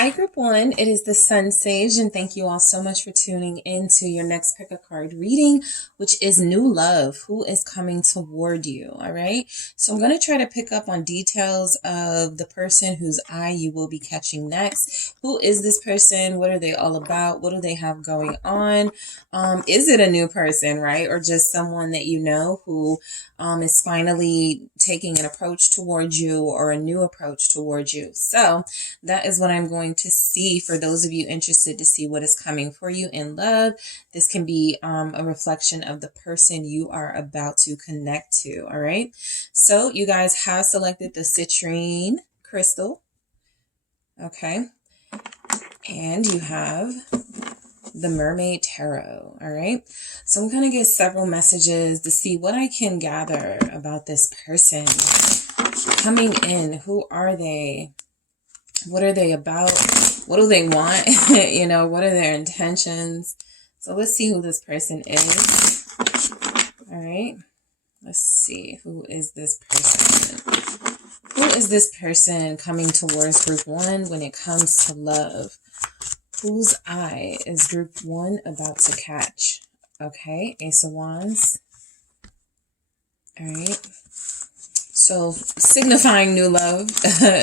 Hi, Group 1. It is the Sun Sage, and thank you all so much for tuning in to your next pick a card reading, which is new love. Who is coming toward you? All right. So I'm going to try to pick up on details of the person whose eye you will be catching next. Who is this person? What are they all about? What do they have going on? Is it a new person, right? Or just someone that you know who is finally taking an approach towards you or a new approach towards you? So that is what I'm going to see for those of you interested to see what is coming for you in love. This can be a reflection of the person you are about to connect to. All right. So you guys have selected the citrine crystal. Okay. And you have the Mermaid Tarot. All right. So I'm going to get several messages to see what I can gather about this person coming in. Who are they? What are they about? What do they want? What are their intentions? So let's see who this person is. All right. Let's see. Who is this person? Who is this person coming towards Group 1 when it comes to love? Whose eye is Group 1 about to catch? Okay. Ace of Wands. All right. So signifying new love,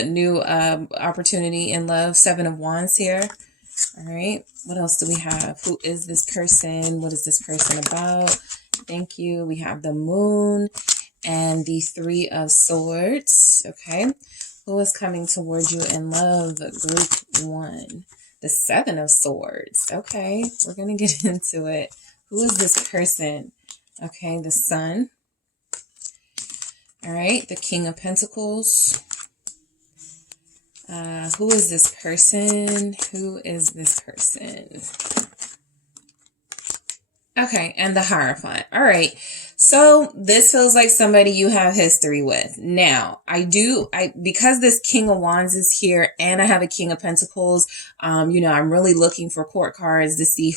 new opportunity in love. 7 of Wands here. All right. What else do we have? Who is this person? What is this person about? Thank you. We have the Moon and the 3 of Swords. Okay. Who is coming towards you in love? Group 1. The 7 of Swords. Okay. We're going to get into it. Who is this person? Okay. The Sun. All right, the King of Pentacles. Who is this person? Who is this person? Okay, and the Hierophant. All right, so this feels like somebody you have history with. Now, because this King of Wands is here and I have a King of Pentacles, I'm really looking for court cards to see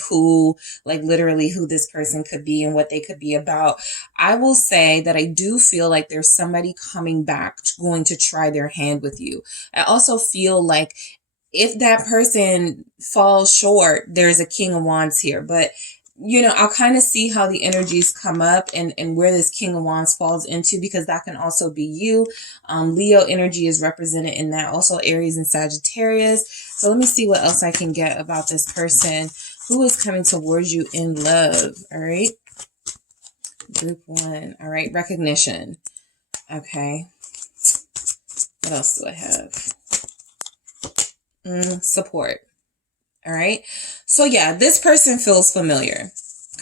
literally who this person could be and what they could be about. I will say that I do feel like there's somebody coming back going to try their hand with you. I also feel like if that person falls short, there's a King of Wands here, but I'll kind of see how the energies come up and where this King of Wands falls into, because that can also be you. Leo energy is represented in that. Also Aries and Sagittarius. So let me see what else I can get about this person who is coming towards you in love. All right. Group 1. All right. Recognition. Okay. What else do I have? Support. All right. So yeah, this person feels familiar.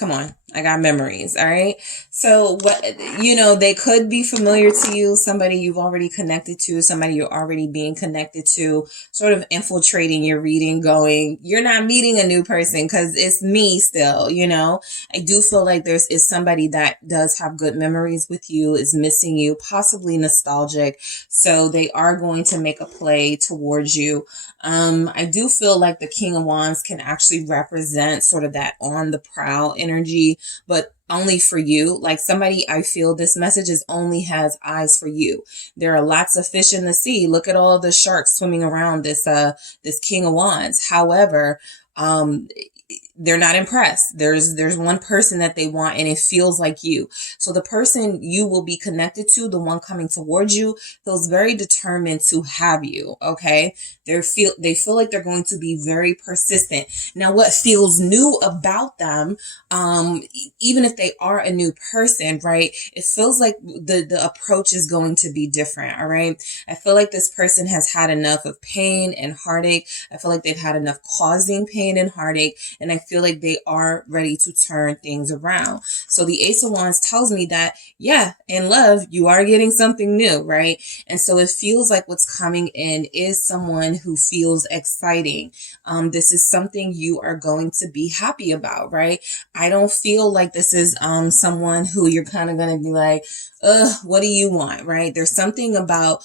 Come on. I got memories. All right. So they could be familiar to you. Somebody you've already connected to, somebody you're already being connected to, sort of infiltrating your reading, going, you're not meeting a new person because it's me still, I do feel like is somebody that does have good memories with you, is missing you, possibly nostalgic. So they are going to make a play towards you. I do feel like the King of Wands can actually represent sort of that on the prowl energy, but only for you. Like somebody, I feel this message only has eyes for you. There are lots of fish in the sea. Look at all the sharks swimming around this King of Wands. However, they're not impressed. There's one person that they want, and it feels like you. So the person you will be connected to, the one coming towards you, feels very determined to have you. Okay. They feel like they're going to be very persistent. Now, what feels new about them, even if they are a new person, right? It feels like the approach is going to be different. All right. I feel like this person has had enough of pain and heartache. I feel like they've had enough causing pain and heartache, and I feel like they are ready to turn things around. So the Ace of Wands tells me that, yeah, in love, you are getting something new, right? And so it feels like what's coming in is someone who feels exciting. This is something you are going to be happy about, right? I don't feel like this is someone who you're kind of going to be like, what do you want, right? There's something about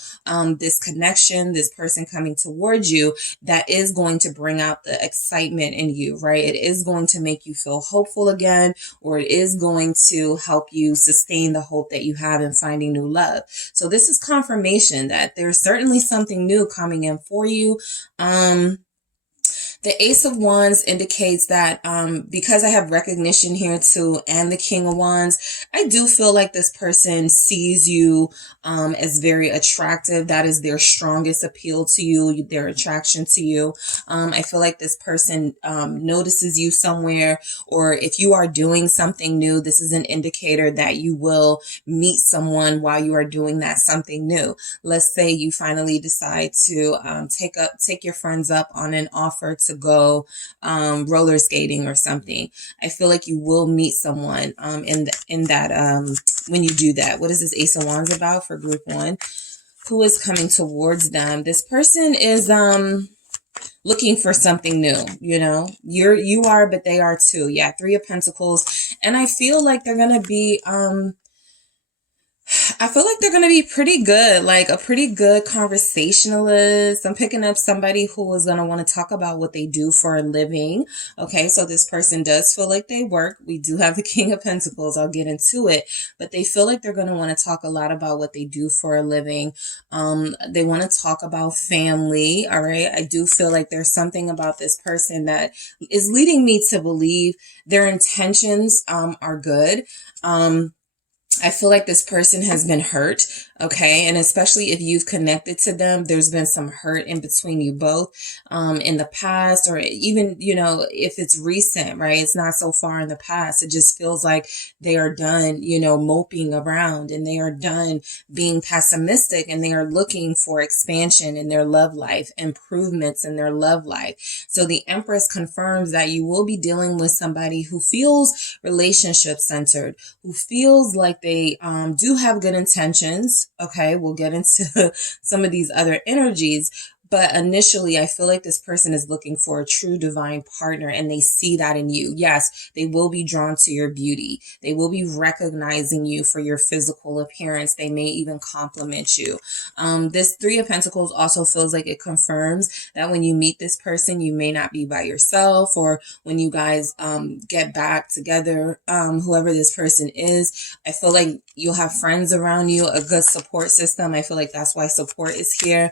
this connection, this person coming towards you, that is going to bring out the excitement in you, right? It is going to make you feel hopeful again, or it is going to help you sustain the hope that you have in finding new love. So this is confirmation that there's certainly something new coming in for you. The Ace of Wands indicates that because I have recognition here too, and the King of Wands, I do feel like this person sees you as very attractive. That is their strongest appeal to you, their attraction to you. I feel like this person notices you somewhere, or if you are doing something new, this is an indicator that you will meet someone while you are doing that something new. Let's say you finally decide to take your friends up on an offer to go roller skating or something. I feel like you will meet someone in that when you do that. What is this Ace of Wands about for group 1? Who is coming towards them? This person is looking for something new. You know, you are, but they are too. Yeah, 3 of Pentacles, and I feel like they're gonna be pretty good, like a pretty good conversationalist. I'm picking up somebody who is going to want to talk about what they do for a living. Okay, so this person does feel like they work. We do have the King of Pentacles. I'll get into it. But they feel like they're going to want to talk a lot about what they do for a living. They want to talk about family. All right, I do feel like there's something about this person that is leading me to believe their intentions are good. I feel like this person has been hurt, okay? And especially if you've connected to them, there's been some hurt in between you both in the past, or even, you know, if it's recent, right? It's not so far in the past. It just feels like they are done, you know, moping around, and they are done being pessimistic, and they are looking for expansion in their love life, improvements in their love life. So the Empress confirms that you will be dealing with somebody who feels relationship centered, who feels like they do have good intentions. Okay, we'll get into some of these other energies. But initially, I feel like this person is looking for a true divine partner, and they see that in you. Yes, they will be drawn to your beauty. They will be recognizing you for your physical appearance. They may even compliment you. This 3 of Pentacles also feels like it confirms that when you meet this person, you may not be by yourself, or when you guys get back together, whoever this person is, I feel like you'll have friends around you, a good support system. I feel like that's why support is here.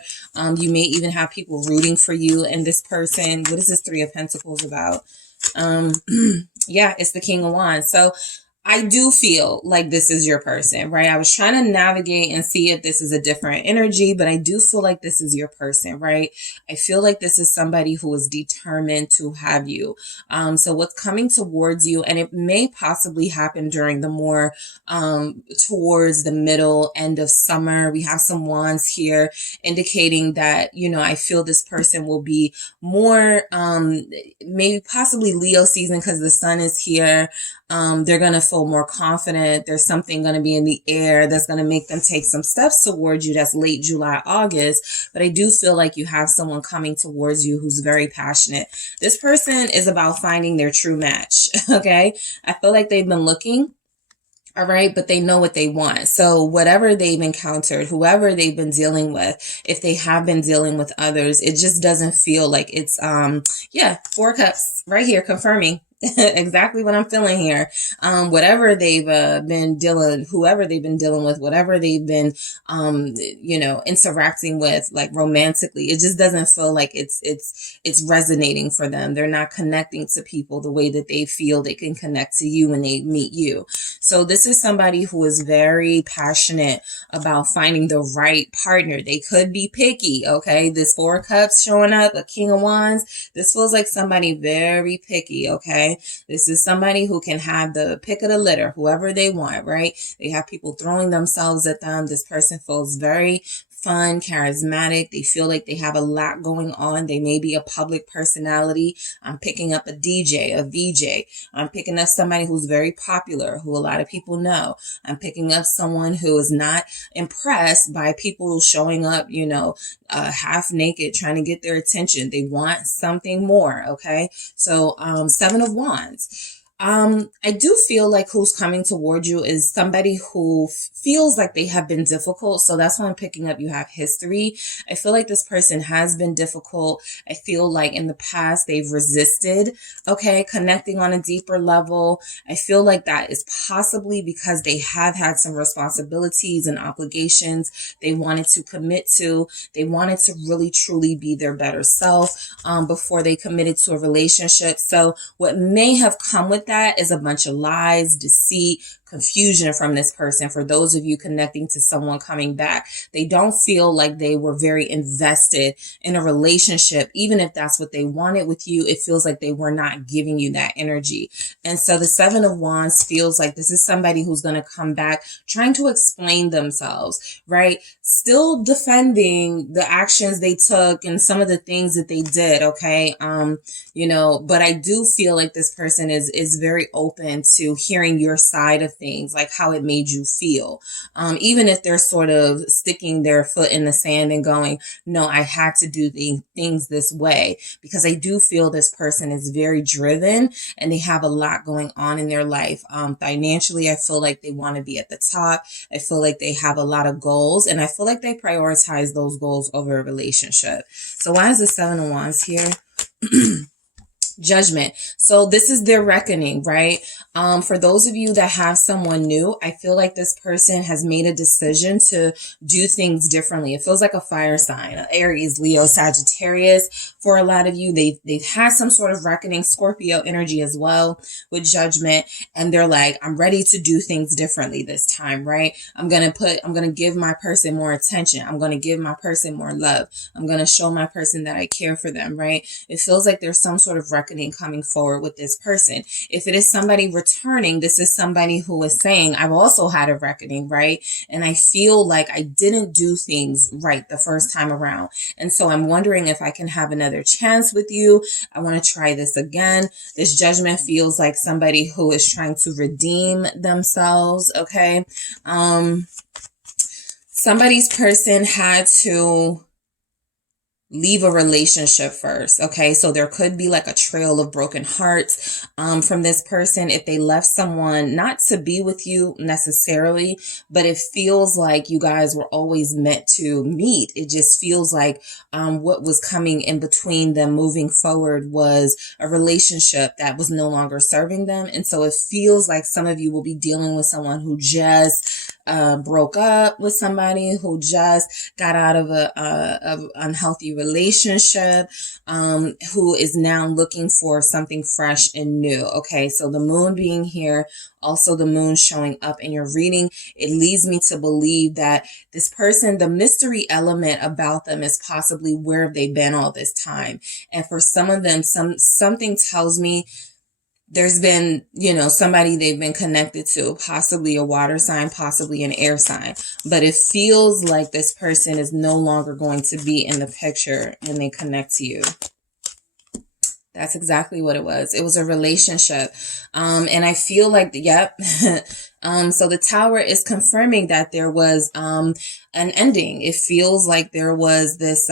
You may even have people rooting for you and this person. What is this 3 of Pentacles about? Yeah, it's the King of Wands. So I do feel like this is your person, right? I was trying to navigate and see if this is a different energy, but I do feel like this is your person, right? I feel like this is somebody who is determined to have you. So what's coming towards you, and it may possibly happen during the more towards the middle, end of summer. We have some wands here indicating that, you know, I feel this person will be more, maybe possibly Leo season, because the sun is here. They're going to feel more confident. There's something going to be in the air that's going to make them take some steps towards you. That's late July, August. But I do feel like you have someone coming towards you who's very passionate. This person is about finding their true match. Okay. I feel like they've been looking. All right. But they know what they want. So whatever they've encountered, whoever they've been dealing with, if they have been dealing with others, it just doesn't feel like it's, 4 cups right here confirming exactly what I'm feeling here. Whatever they've been dealing, whoever they've been dealing with, whatever they've been, interacting with, like romantically, it just doesn't feel like it's resonating for them. They're not connecting to people the way that they feel they can connect to you when they meet you. So this is somebody who is very passionate about finding the right partner. They could be picky. Okay. This 4 cups showing up, a King of Wands. This feels like somebody very picky. Okay. This is somebody who can have the pick of the litter, whoever they want, right? They have people throwing themselves at them. This person feels very fun, charismatic. They feel like they have a lot going on. They may be a public personality. I'm picking up a DJ, a VJ. I'm picking up somebody who's very popular, who a lot of people know. I'm picking up someone who is not impressed by people showing up, half naked, trying to get their attention. They want something more. Okay. So, 7 of Wands. I do feel like who's coming toward you is somebody who feels like they have been difficult. So that's why I'm picking up you have history. I feel like this person has been difficult. I feel like in the past they've resisted, okay, connecting on a deeper level. I feel like that is possibly because they have had some responsibilities and obligations they wanted to commit to. They wanted to really truly be their better self before they committed to a relationship. So what may have come with that is a bunch of lies, deceit, confusion from this person. For those of you connecting to someone coming back, they don't feel like they were very invested in a relationship. Even if that's what they wanted with you, it feels like they were not giving you that energy. And so the Seven of Wands feels like this is somebody who's going to come back trying to explain themselves, right? Still defending the actions they took and some of the things that they did, okay? But I do feel like this person is very open to hearing your side of things, like how it made you feel. Even if they're sort of sticking their foot in the sand and going, no, I had to do the things this way, because I do feel this person is very driven and they have a lot going on in their life. Financially, I feel like they want to be at the top. I feel like they have a lot of goals, and I feel like they prioritize those goals over a relationship. So why is the Seven of Wands here? Judgment. So this is their reckoning, right? For those of you that have someone new, I feel like this person has made a decision to do things differently. It feels like a fire sign, Aries, Leo, Sagittarius. For a lot of you, they've had some sort of reckoning, Scorpio energy as well with Judgment. And they're like, I'm ready to do things differently this time, right? I'm going to give my person more attention. I'm going to give my person more love. I'm going to show my person that I care for them, right? It feels like there's some sort of reckoning coming forward with this person. If it is somebody returning, this is somebody who is saying, I've also had a reckoning, right? And I feel like I didn't do things right the first time around. And so I'm wondering if I can have another chance with you. I want to try this again. This Judgment feels like somebody who is trying to redeem themselves, okay? Somebody's person had to leave a relationship first, okay? So there could be like a trail of broken hearts from this person if they left someone not to be with you necessarily, but it feels like you guys were always meant to meet. It just feels like what was coming in between them moving forward was a relationship that was no longer serving them. And so it feels like some of you will be dealing with someone who just broke up with somebody, who just got out of a unhealthy relationship, who is now looking for something fresh and new. Okay, so the moon being here, also the moon showing up in your reading, it leads me to believe that this person, the mystery element about them is possibly where have they been all this time. And for some of them, something tells me there's been, somebody they've been connected to, possibly a water sign, possibly an air sign. But it feels like this person is no longer going to be in the picture when they connect to you. That's exactly what it was. It was a relationship. And I feel like, yep. So the Tower is confirming that there was an ending. It feels like there was this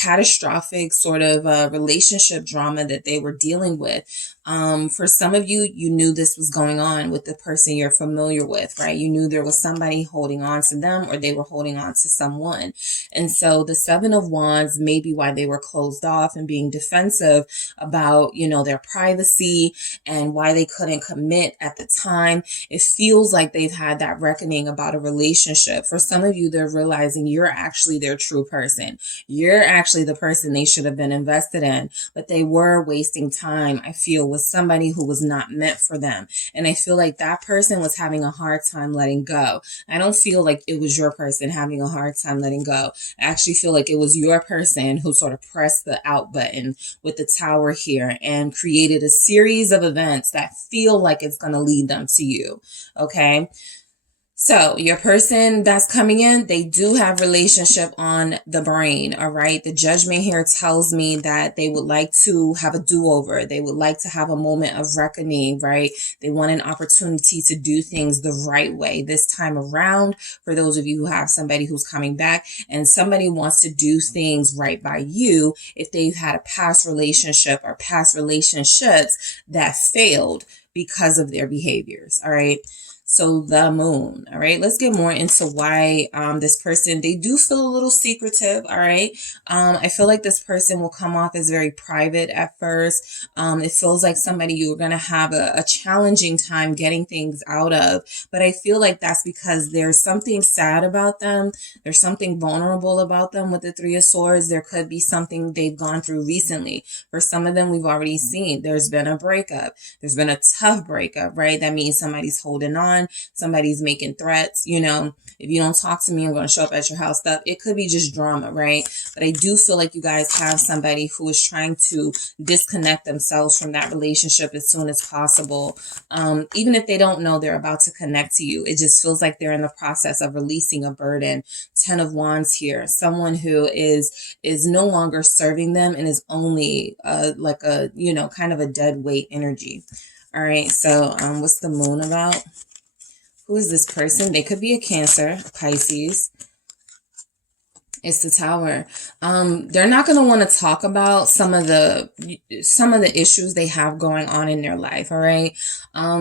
catastrophic sort of relationship drama that they were dealing with. For some of you, you knew this was going on with the person you're familiar with, right? You knew there was somebody holding on to them, or they were holding on to someone. And so the Seven of Wands may be why they were closed off and being defensive about, their privacy and why they couldn't commit at the time. It feels like they've had that reckoning about a relationship. For some of you, they're realizing you're actually their true person. You're actually the person they should have been invested in, but they were wasting time, I feel, with somebody who was not meant for them. And I feel like that person was having a hard time letting go. I don't feel like it was your person having a hard time letting go. I actually feel like it was your person who sort of pressed the out button with the Tower here and created a series of events that feel like it's going to lead them to you. Okay. So your person that's coming in, they do have relationship on the brain. All right. The Judgment here tells me that they would like to have a do-over. They would like to have a moment of reckoning, right? They want an opportunity to do things the right way this time around. For those of you who have somebody who's coming back, and somebody wants to do things right by you, if they've had a past relationship or past relationships that failed, because of their behaviors. All right. So the moon. All right. Let's get more into why this person, they do feel a little secretive. All right. I feel like this person will come off as very private at first. It feels like somebody you're going to have a challenging time getting things out of. But I feel like that's because there's something sad about them. There's something vulnerable about them with the Three of Swords. There could be something they've gone through recently. For some of them, we've already seen there's been a breakup. There's been a tough breakup, right? That means somebody's holding on. Somebody's making threats, you know, if you don't talk to me, I'm going to show up at your house stuff. It could be just drama, right? But I do feel like you guys have somebody who is trying to disconnect themselves from that relationship as soon as possible. Even if they don't know they're about to connect to you, it just feels like they're in the process of releasing a burden. 10 of Wands here, someone who is no longer serving them and is only like a, you know, kind of a dead weight energy. All right. So what's the moon about? Who is this person? They could be a Cancer, Pisces. It's the Tower. They're not going to want to talk about some of the issues they have going on in their life. All right.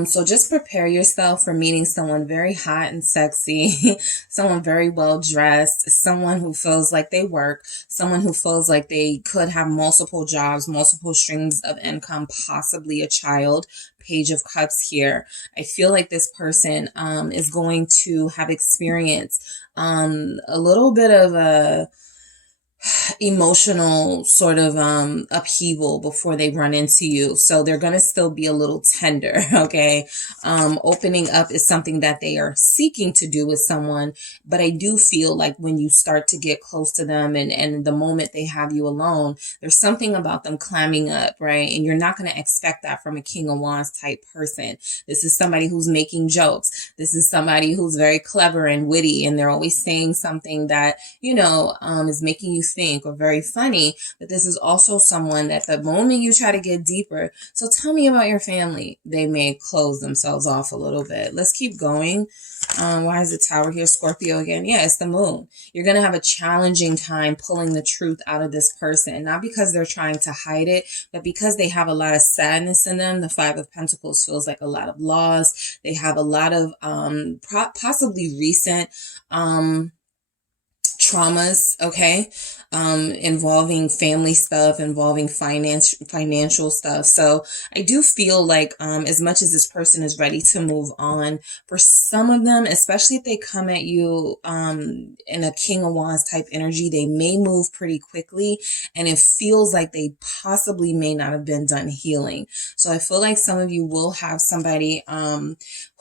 So just prepare yourself for meeting someone very hot and sexy, someone very well dressed, someone who feels like they work, someone who feels like they could have multiple jobs, multiple streams of income, possibly a child. Page of Cups here. I feel like this person is going to have experienced a little bit of a emotional sort of upheaval before they run into you. So they're going to still be a little tender, okay? Opening up is something that they are seeking to do with someone, but I do feel like when you start to get close to them and the moment they have you alone, there's something about them clamming up, right? And you're not going to expect that from a King of Wands type person. This is somebody who's making jokes. This is somebody who's very clever and witty, and they're always saying something that, you know, is making you think or very funny. But this is also someone that the moment you try to get deeper, so tell me about your family, they may close themselves off a little bit. Let's keep going. Why is the Tower here? Scorpio again. Yeah, it's the moon. You're going to have a challenging time pulling the truth out of this person, not because they're trying to hide it, but because they have a lot of sadness in them. The Five of Pentacles feels like a lot of loss. They have a lot of possibly recent traumas, okay, involving family stuff, involving financial stuff. So I do feel like as much as this person is ready to move on, for some of them, especially if they come at you in a King of Wands type energy, they may move pretty quickly, and it feels like they possibly may not have been done healing. So I feel like some of you will have somebody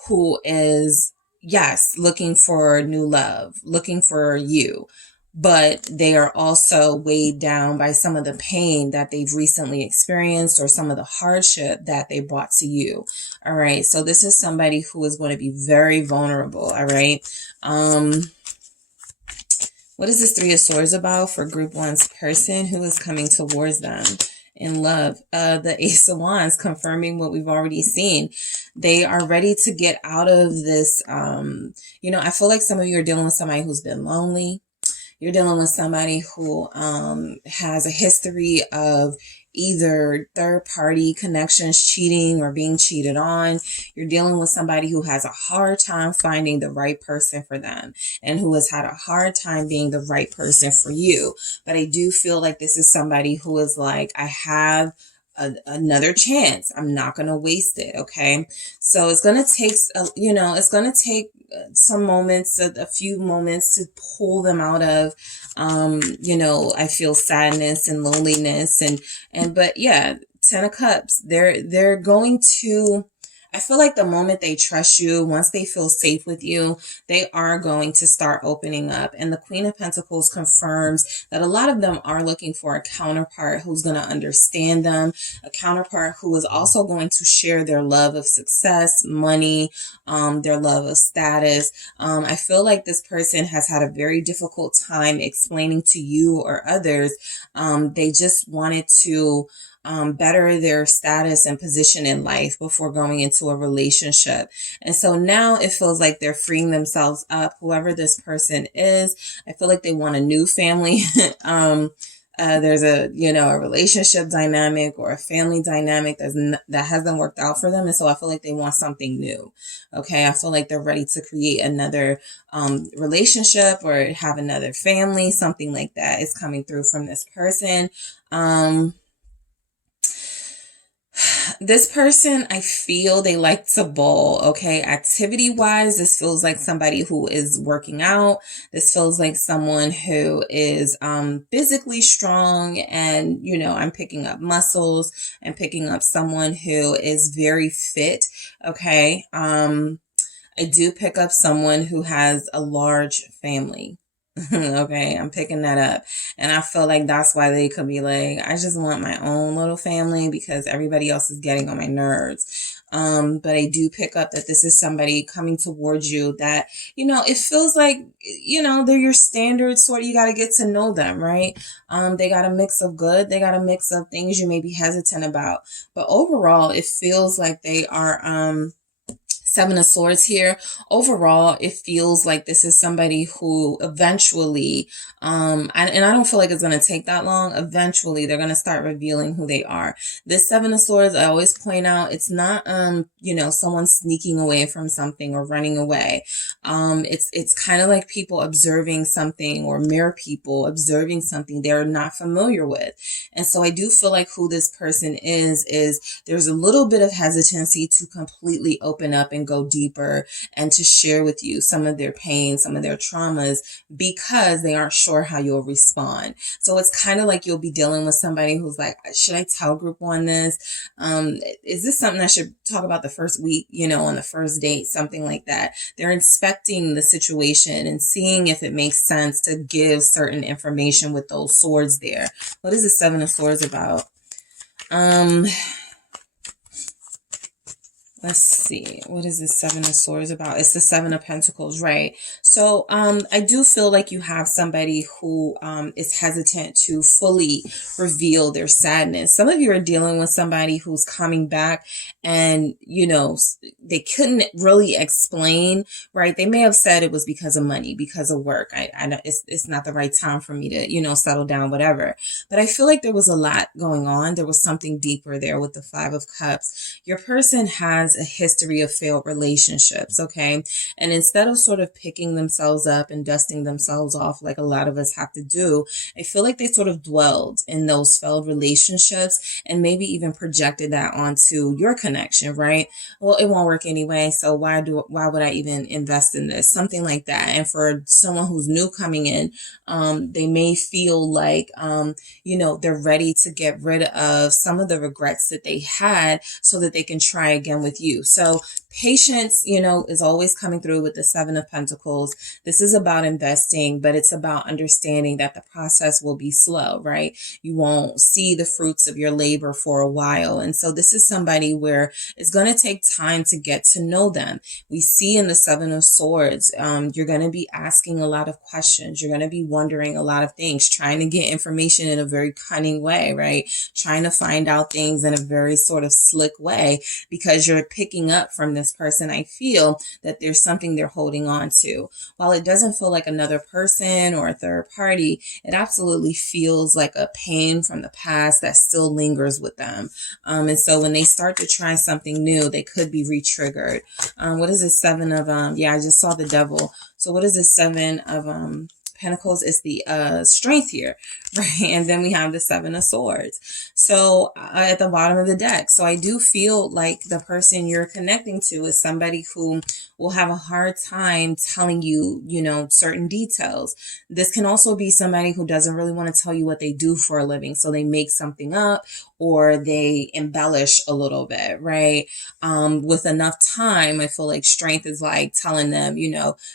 who is, yes, looking for new love, looking for you, but they are also weighed down by some of the pain that they've recently experienced or some of the hardship that they brought to you. All right. So this is somebody who is going to be very vulnerable. All right. What is this Three of Swords about for Group 1's person who is coming towards them in love? The Ace of Wands, confirming what we've already seen. They are ready to get out of this. You know, I feel like some of you are dealing with somebody who's been lonely. You're dealing with somebody who has a history of either third-party connections, cheating or being cheated on. You're dealing with somebody who has a hard time finding the right person for them and who has had a hard time being the right person for you. But I do feel like this is somebody who is like, I have another chance. I'm not going to waste it. Okay. So it's going to take, you know, it's going to take some moments, a few moments to pull them out of, you know, I feel sadness and loneliness but yeah, 10 of Cups, they're going to, I feel like the moment they trust you, once they feel safe with you, they are going to start opening up. And the Queen of Pentacles confirms that a lot of them are looking for a counterpart who's going to understand them, a counterpart who is also going to share their love of success, money, their love of status. I feel like this person has had a very difficult time explaining to you or others. They just wanted to better their status and position in life before going into a relationship. And so now it feels like they're freeing themselves up. Whoever this person is, I feel like they want a new family. there's a, a relationship dynamic or a family dynamic that hasn't worked out for them. And so I feel like they want something new. Okay. I feel like they're ready to create another relationship or have another family. Something like that is coming through from this person. This person, I feel they like to bowl, okay? Activity wise, this feels like somebody who is working out. This feels like someone who is physically strong, and, I'm picking up muscles and picking up someone who is very fit, okay? I do pick up someone who has a large family. Okay, I'm picking that up. And I feel like that's why they could be like, I just want my own little family because everybody else is getting on my nerves. But I do pick up that this is somebody coming towards you that, it feels like, they're your standard sort. You got to get to know them, right? They got a mix of good. They got a mix of things you may be hesitant about. But overall, it feels like they are, Seven of Swords here. Overall, it feels like this is somebody who eventually, and I don't feel like it's going to take that long. Eventually, they're going to start revealing who they are. This Seven of Swords, I always point out, it's not, someone sneaking away from something or running away. It's kind of like people observing something, or mirror people observing something they're not familiar with. And so I do feel like who this person is there's a little bit of hesitancy to completely open up and go deeper and to share with you some of their pain, some of their traumas, because they aren't sure how you'll respond. So it's kind of like you'll be dealing with somebody who's like, should I tell group one this? Is this something I should talk about the first week, on the first date, something like that? They're inspecting the situation and seeing if it makes sense to give certain information with those swords there. What is the Seven of Swords about? Let's see. What is the Seven of Swords about? It's the Seven of Pentacles, right? So, I do feel like you have somebody who, is hesitant to fully reveal their sadness. Some of you are dealing with somebody who's coming back and, they couldn't really explain, right? They may have said it was because of money, because of work. It's not the right time for me to, settle down, whatever. But I feel like there was a lot going on. There was something deeper there with the Five of Cups. Your person has a history of failed relationships, okay? And instead of sort of picking themselves up and dusting themselves off like a lot of us have to do, I feel like they sort of dwelled in those failed relationships and maybe even projected that onto your connection, right? Well, it won't work anyway, so why would I even invest in this? Something like that. And for someone who's new coming in, they may feel like, they're ready to get rid of some of the regrets that they had so that they can try again with you. So patience, is always coming through with the Seven of Pentacles. This is about investing, but it's about understanding that the process will be slow, right? You won't see the fruits of your labor for a while. And so this is somebody where it's going to take time to get to know them. We see in the Seven of Swords, you're going to be asking a lot of questions. You're going to be wondering a lot of things, trying to get information in a very cunning way, right? Trying to find out things in a very sort of slick way, because you're picking up from this person. I feel that there's something they're holding on to. While it doesn't feel like another person or a third party, it absolutely feels like a pain from the past that still lingers with them. And so when they start to try something new, they could be re-triggered. What is this Seven of, I just saw the Devil. So what is this Seven of, Pentacles? Is the strength here, right? And then we have the Seven of Swords. So at the bottom of the deck. So I do feel like the person you're connecting to is somebody who will have a hard time telling you, certain details. This can also be somebody who doesn't really want to tell you what they do for a living. So they make something up or they embellish a little bit, right? With enough time, I feel like strength is like telling them,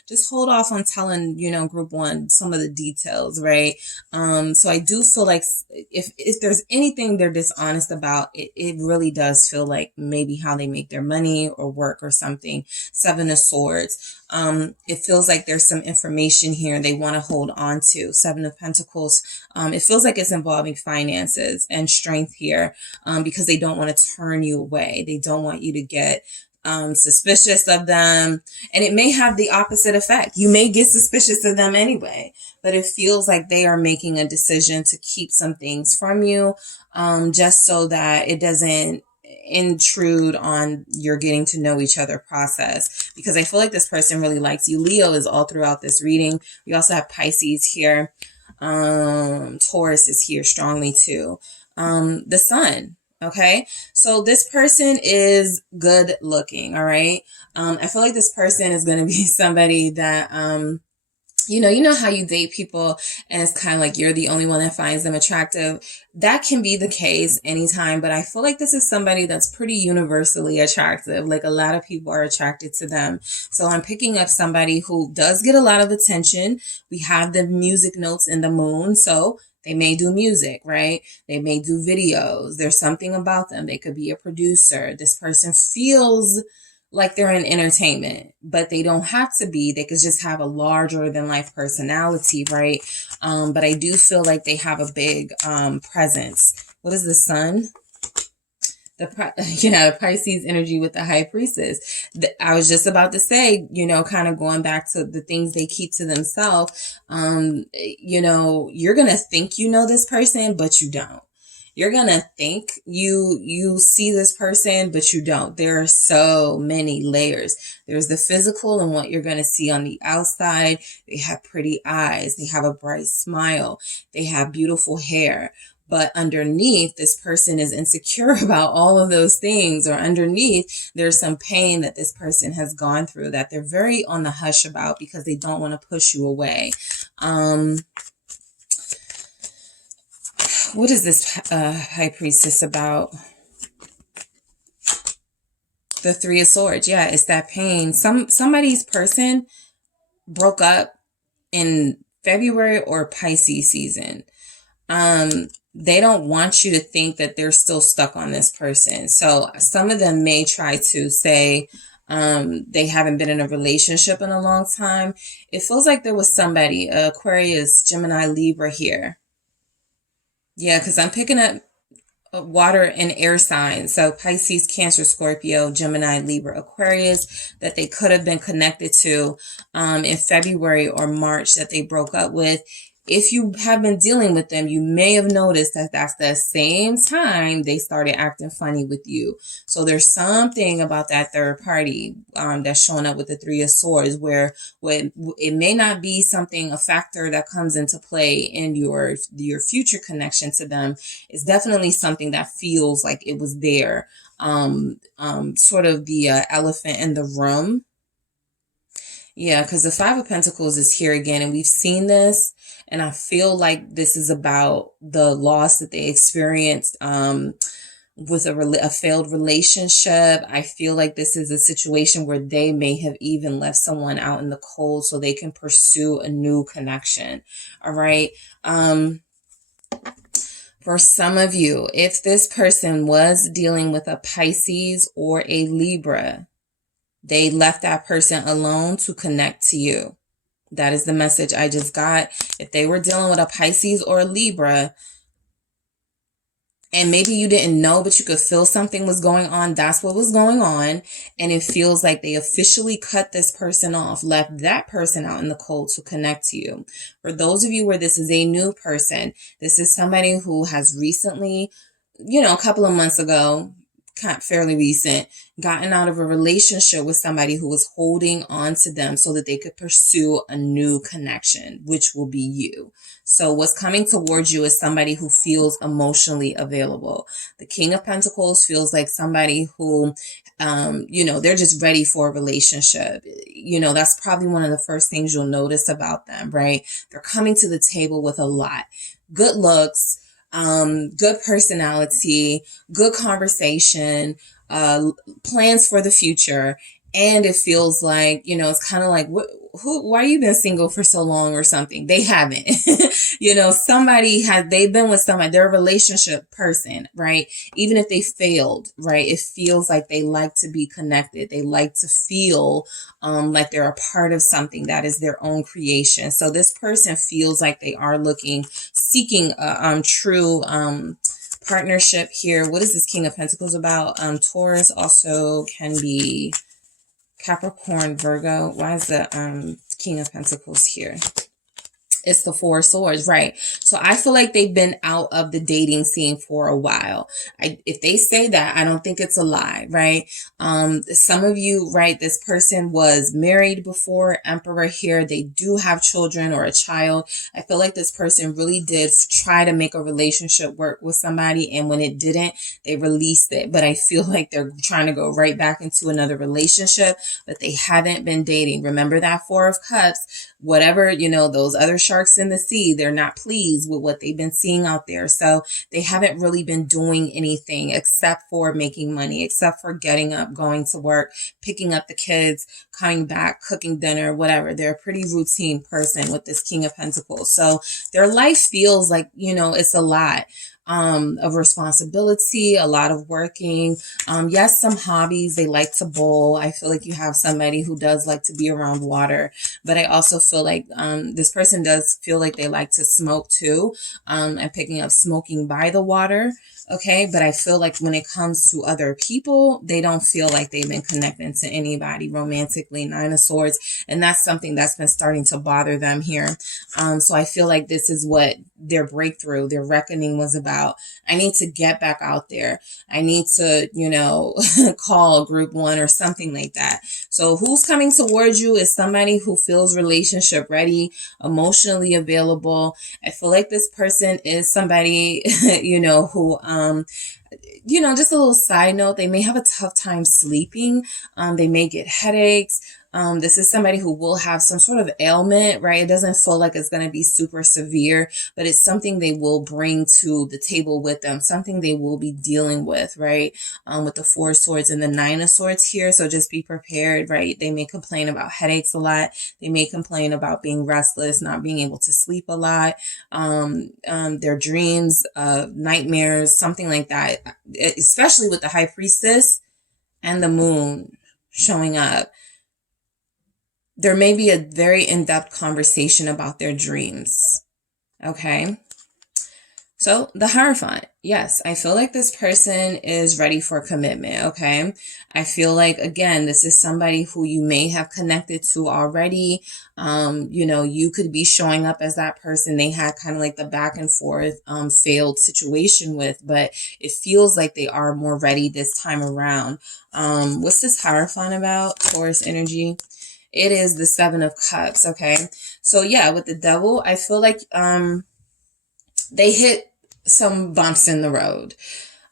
just hold off on telling, group one, some of the details, right? So I do feel like if there's anything they're dishonest about, it really does feel like maybe how they make their money or work or something. Seven of Swords. It feels like there's some information here they want to hold on to. Seven of Pentacles. It feels like it's involving finances and strength here, because they don't want to turn you away. They don't want you to get suspicious of them. And it may have the opposite effect. You may get suspicious of them anyway, but but it feels like they are making a decision to keep some things from you, just so that it doesn't intrude on your getting to know each other process, because I feel like this person really likes you. Leo is all throughout this reading. We also have Pisces here. Taurus is here strongly too. The sun. Okay, so this person is good looking. All right. I feel like this person is going to be somebody that, you know how you date people and it's kind of like you're the only one that finds them attractive. That can be the case anytime, but I feel like this is somebody that's pretty universally attractive. Like a lot of people are attracted to them. So I'm picking up somebody who does get a lot of attention. We have the music notes in the moon, so they may do music, right? They may do videos. There's something about them. They could be a producer. This person feels like they're in entertainment, but they don't have to be. They could just have a larger than life personality, right? But I do feel like they have a big presence. What is the sun? The Pisces energy with the high priestess. I was just about to say, kind of going back to the things they keep to themselves. You're going to think you know this person, but you don't. You're going to think you see this person, but you don't. There are so many layers. There's the physical and what you're going to see on the outside. They have pretty eyes. They have a bright smile. They have beautiful hair. But underneath, this person is insecure about all of those things, or underneath, there's some pain that this person has gone through that they're very on the hush about because they don't want to push you away. What is this high priestess about? The Three of Swords. Yeah, it's that pain. Somebody's person broke up in February or Pisces season. They don't want you to think that they're still stuck on this person. So some of them may try to say they haven't been in a relationship in a long time. It feels like there was somebody, Aquarius, Gemini, Libra here. Yeah, because I'm picking up water and air signs. So Pisces, Cancer, Scorpio, Gemini, Libra, Aquarius, that they could have been connected to in February or March that they broke up with. If you have been dealing with them, you may have noticed that that's the same time they started acting funny with you. So there's something about that third party that's showing up with the Three of Swords, where it may not be a factor that comes into play in your future connection to them. It's definitely something that feels like it was there. Sort of the elephant in the room. Yeah, because the Five of Pentacles is here again, and we've seen this. And I feel like this is about the loss that they experienced with a failed relationship. I feel like this is a situation where they may have even left someone out in the cold so they can pursue a new connection. All right. For some of you, if this person was dealing with a Pisces or a Libra, they left that person alone to connect to you. That is the message I just got. If they were dealing with a Pisces or a Libra, and maybe you didn't know, but you could feel something was going on, that's what was going on. And it feels like they officially cut this person off, left that person out in the cold to connect to you. For those of you where this is a new person, this is somebody who has recently, a couple of months ago, fairly recent, gotten out of a relationship with somebody who was holding on to them so that they could pursue a new connection, which will be you. So what's coming towards you is somebody who feels emotionally available. The King of Pentacles feels like somebody who, they're just ready for a relationship. That's probably one of the first things you'll notice about them, right? They're coming to the table with a lot. Good looks, good personality, good conversation, plans for the future. And it feels like, it's kind of like, why you been single for so long or something? They haven't, they've been with somebody, they're a relationship person, right? Even if they failed, right? It feels like they like to be connected. They like to feel, like they're a part of something that is their own creation. So this person feels like they are seeking a true, partnership here. What is this King of Pentacles about? Taurus also can be Capricorn, Virgo. Why is the King of Pentacles here? It's the Four of Swords, right? So I feel like they've been out of the dating scene for a while. If they say that, I don't think it's a lie, right? Some of you, right, this person was married before, Emperor here. They do have children or a child. I feel like this person really did try to make a relationship work with somebody, and when it didn't, they released it. But I feel like they're trying to go right back into another relationship, but they haven't been dating. Remember that Four of Cups, whatever, you know, those other sharks in the sea, they're not pleased with what they've been seeing out there. So they haven't really been doing anything except for making money, except for getting up, going to work, picking up the kids, coming back, cooking dinner, whatever. They're a pretty routine person with this King of Pentacles. So their life feels like, you know, it's a lot of responsibility, a lot of working. Yes, some hobbies. They like to bowl. I feel like you have somebody who does like to be around water, but I also feel like this person does feel like they like to smoke too. And picking up smoking by the water. Okay, but I feel like when it comes to other people, they don't feel like they've been connecting to anybody romantically. Nine of Swords, and that's something that's been starting to bother them here. So I feel like this is what their breakthrough, their reckoning was about. I need to get back out there. I need to, you know, call group one or something like that. So who's coming towards you is somebody who feels relationship ready, emotionally available. I feel like this person is somebody, you know, who, you know, just a little side note, they may have a tough time sleeping. They may get headaches. This is somebody who will have some sort of ailment, right? It doesn't feel like it's going to be super severe, but it's something they will bring to the table with them, something they will be dealing with, right? With the Four of Swords and the Nine of Swords here. So just be prepared, right? They may complain about headaches a lot. They may complain about being restless, not being able to sleep a lot. Their dreams, nightmares, something like that, especially with the High Priestess and the Moon showing up. There may be a very in-depth conversation about their dreams. Okay. So the Hierophant. Yes, I feel like this person is ready for commitment. Okay. I feel like, again, this is somebody who you may have connected to already. You know, you could be showing up as that person they had kind of like the back and forth, failed situation with, but it feels like they are more ready this time around. What's this Hierophant about? Taurus energy. It is the Seven of Cups, okay? So yeah, with the Devil, I feel like they hit some bumps in the road.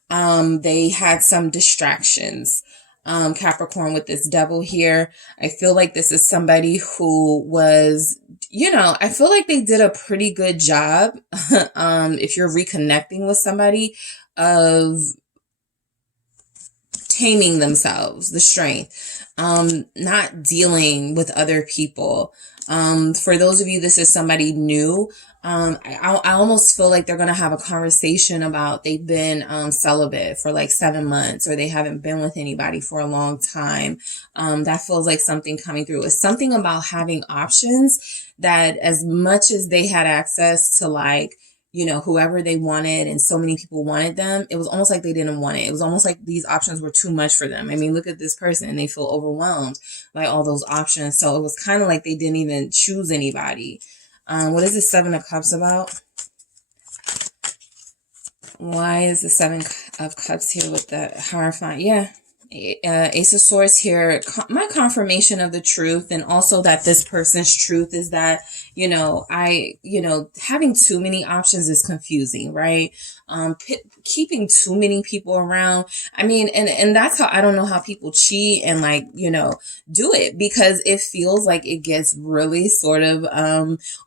They had some distractions. Capricorn with this Devil here. I feel like this is somebody who was, you know, I feel like they did a pretty good job, if you're reconnecting with somebody, of taming themselves, the strength, not dealing with other people. For those of you, this is somebody new. I almost feel like they're going to have a conversation about they've been celibate for like 7 months, or they haven't been with anybody for a long time. That feels like something coming through. It's something about having options, that as much as they had access to, like, you know, whoever they wanted, and so many people wanted them, it was almost like they didn't want it. It was almost like these options were too much for them. I mean, look at this person, and they feel overwhelmed by all those options. So it was kind of like they didn't even choose anybody. What is the Seven of Cups about? Why is the Seven of Cups here with the Hierophant? Yeah. Ace of Swords here, my confirmation of the truth, and also that this person's truth is that, you know, having too many options is confusing, right? Keeping too many people around. I mean, and that's how I don't know how people cheat and, like, you know, do it, because it feels like it gets really sort of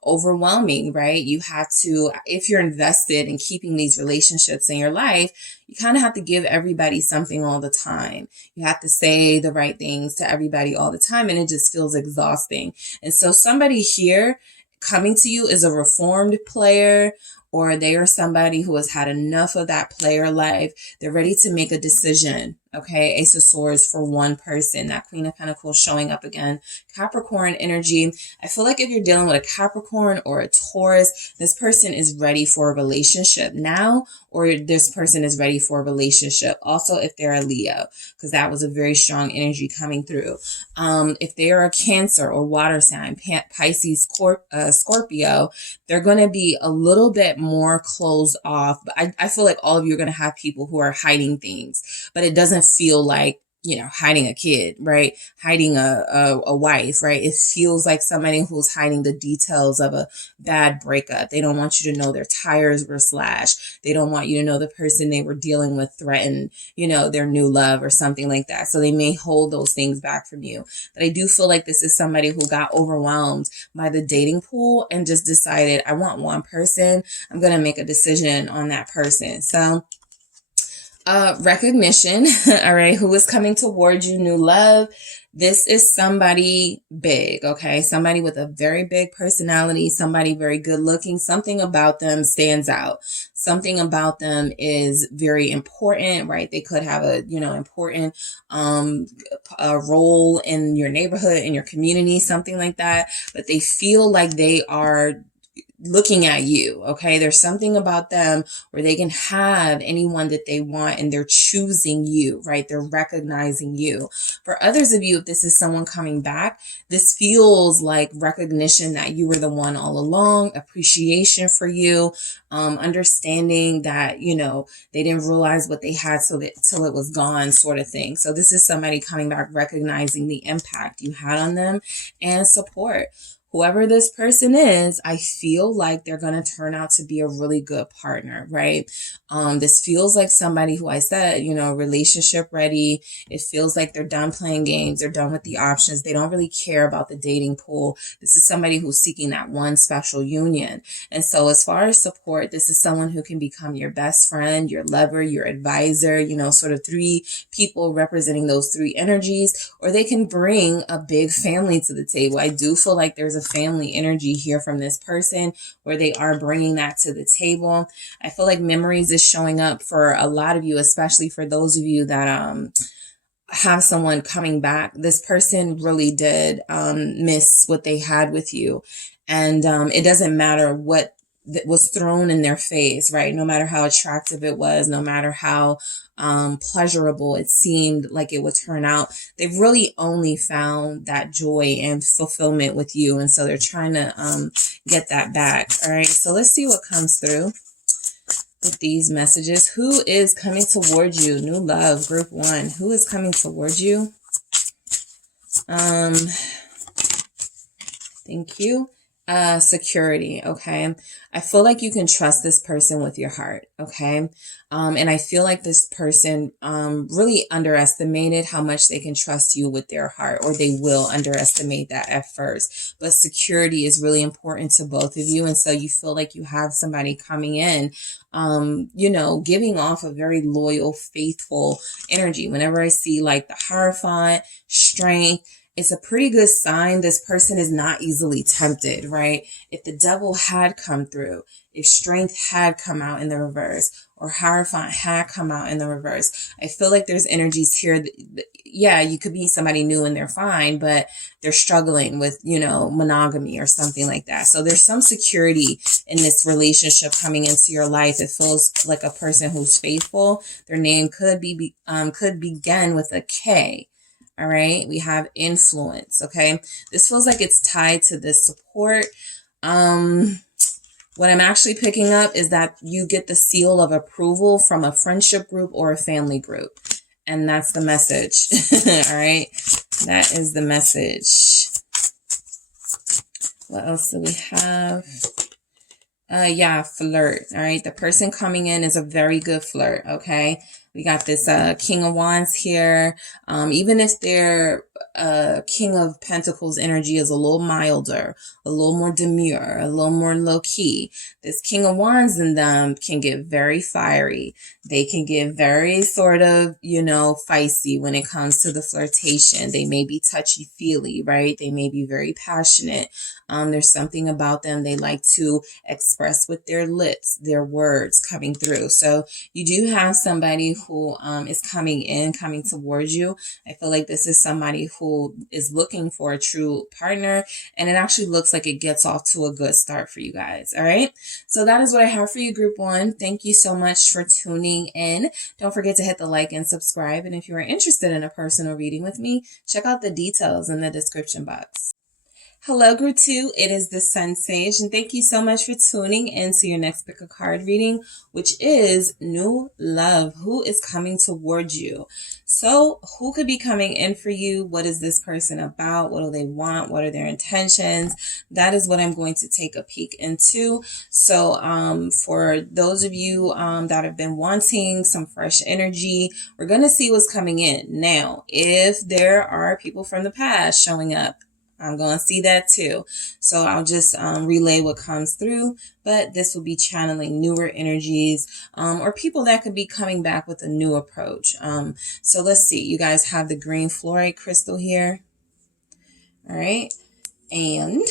overwhelming, right? You have to, if you're invested in keeping these relationships in your life, you kind of have to give everybody something all the time. You have to say the right things to everybody all the time, and it just feels exhausting. And so somebody here coming to you is a reformed player, or they are somebody who has had enough of that player life. They're ready to make a decision, Okay, Ace of Swords for one person. That Queen of Pentacles showing up again. Capricorn energy. I feel like if you're dealing with a Capricorn or a Taurus, this person is ready for a relationship now, or this person is ready for a relationship. Also, if they're a Leo, because that was a very strong energy coming through. If they are a Cancer or water sign, Pisces, Scorpio, they're going to be a little bit more closed off. But I feel like all of you are going to have people who are hiding things, but it doesn't feel like, you know, hiding a kid, right? Hiding a wife, right? It feels like somebody who's hiding the details of a bad breakup. They don't want you to know their tires were slashed. They don't want you to know the person they were dealing with threatened, you know, their new love or something like that. So they may hold those things back from you. But I do feel like this is somebody who got overwhelmed by the dating pool and just decided, I want one person. I'm going to make a decision on that person. So recognition, all right, who is coming towards you, new love. This is somebody big, okay? Somebody with a very big personality, somebody very good looking. Something about them stands out. Something about them is very important, right? They could have a, you know, important a role in your neighborhood, in your community, something like that. But they feel like they are looking at you, okay? There's something about them where they can have anyone that they want and they're choosing you, right? They're recognizing you. For others of you, if this is someone coming back, this feels like recognition that you were the one all along, appreciation for you, understanding that, you know, they didn't realize what they had till it was gone, sort of thing. So this is somebody coming back, recognizing the impact you had on them and support. Whoever this person is, I feel like they're going to turn out to be a really good partner, right? This feels like somebody who I said, you know, relationship ready. It feels like they're done playing games. They're done with the options. They don't really care about the dating pool. This is somebody who's seeking that one special union. And so as far as support, this is someone who can become your best friend, your lover, your advisor, you know, sort of three people representing those three energies, or they can bring a big family to the table. I do feel like there's a family energy here from this person where they are bringing that to the table. I feel like memories is showing up for a lot of you, especially for those of you that have someone coming back. This person really did miss what they had with you, and it doesn't matter what was thrown in their face, right? No matter how attractive it was, no matter how pleasurable it seemed like it would turn out, they've really only found that joy and fulfillment with you. And so they're trying to get that back. All right, so let's see what comes through with these messages. Who is coming towards you? New love, group one. Who is coming towards you? Thank you. Security. Okay. I feel like you can trust this person with your heart. Okay. And I feel like this person, really underestimated how much they can trust you with their heart, or they will underestimate that at first. But security is really important to both of you. And so you feel like you have somebody coming in, you know, giving off a very loyal, faithful energy. Whenever I see like the Hierophant, strength, it's a pretty good sign this person is not easily tempted, right? If the devil had come through, if strength had come out in the reverse, or Hierophant had come out in the reverse, I feel like there's energies here that, yeah, you could be somebody new and they're fine, but they're struggling with, you know, monogamy or something like that. So there's some security in this relationship coming into your life. It feels like a person who's faithful. Their name could begin with a K. All right, we have influence. Okay, this feels like it's tied to this support. What I'm actually picking up is that you get the seal of approval from a friendship group or a family group, and that's the message. All right, that is the message. What else do we have? Yeah, flirt. All right, the person coming in is a very good flirt. Okay. We got this King of Wands here. Even if they're King of Pentacles energy is a little milder, a little more demure, a little more low-key. This King of Wands in them can get very fiery. They can get very sort of, you know, feisty when it comes to the flirtation. They may be touchy-feely, right? They may be very passionate. There's something about them they like to express with their lips, their words coming through. So you do have somebody who is coming towards you. I feel like this is somebody who is looking for a true partner, and it actually looks like it gets off to a good start for you guys. All right. So that is what I have for you, group one. Thank you so much for tuning in. Don't forget to hit the like and subscribe. And if you are interested in a personal reading with me, check out the details in the description box. Hello, group two. It is the SunSage, and thank you so much for tuning in to your next pick a card reading, which is new love. Who is coming towards you? So who could be coming in for you? What is this person about? What do they want? What are their intentions? That is what I'm going to take a peek into. So for those of you that have been wanting some fresh energy, we're going to see what's coming in. Now, if there are people from the past showing up, I'm going to see that too. So I'll just relay what comes through, but this will be channeling newer energies or people that could be coming back with a new approach. So let's see. You guys have the green fluorite crystal here. All right. And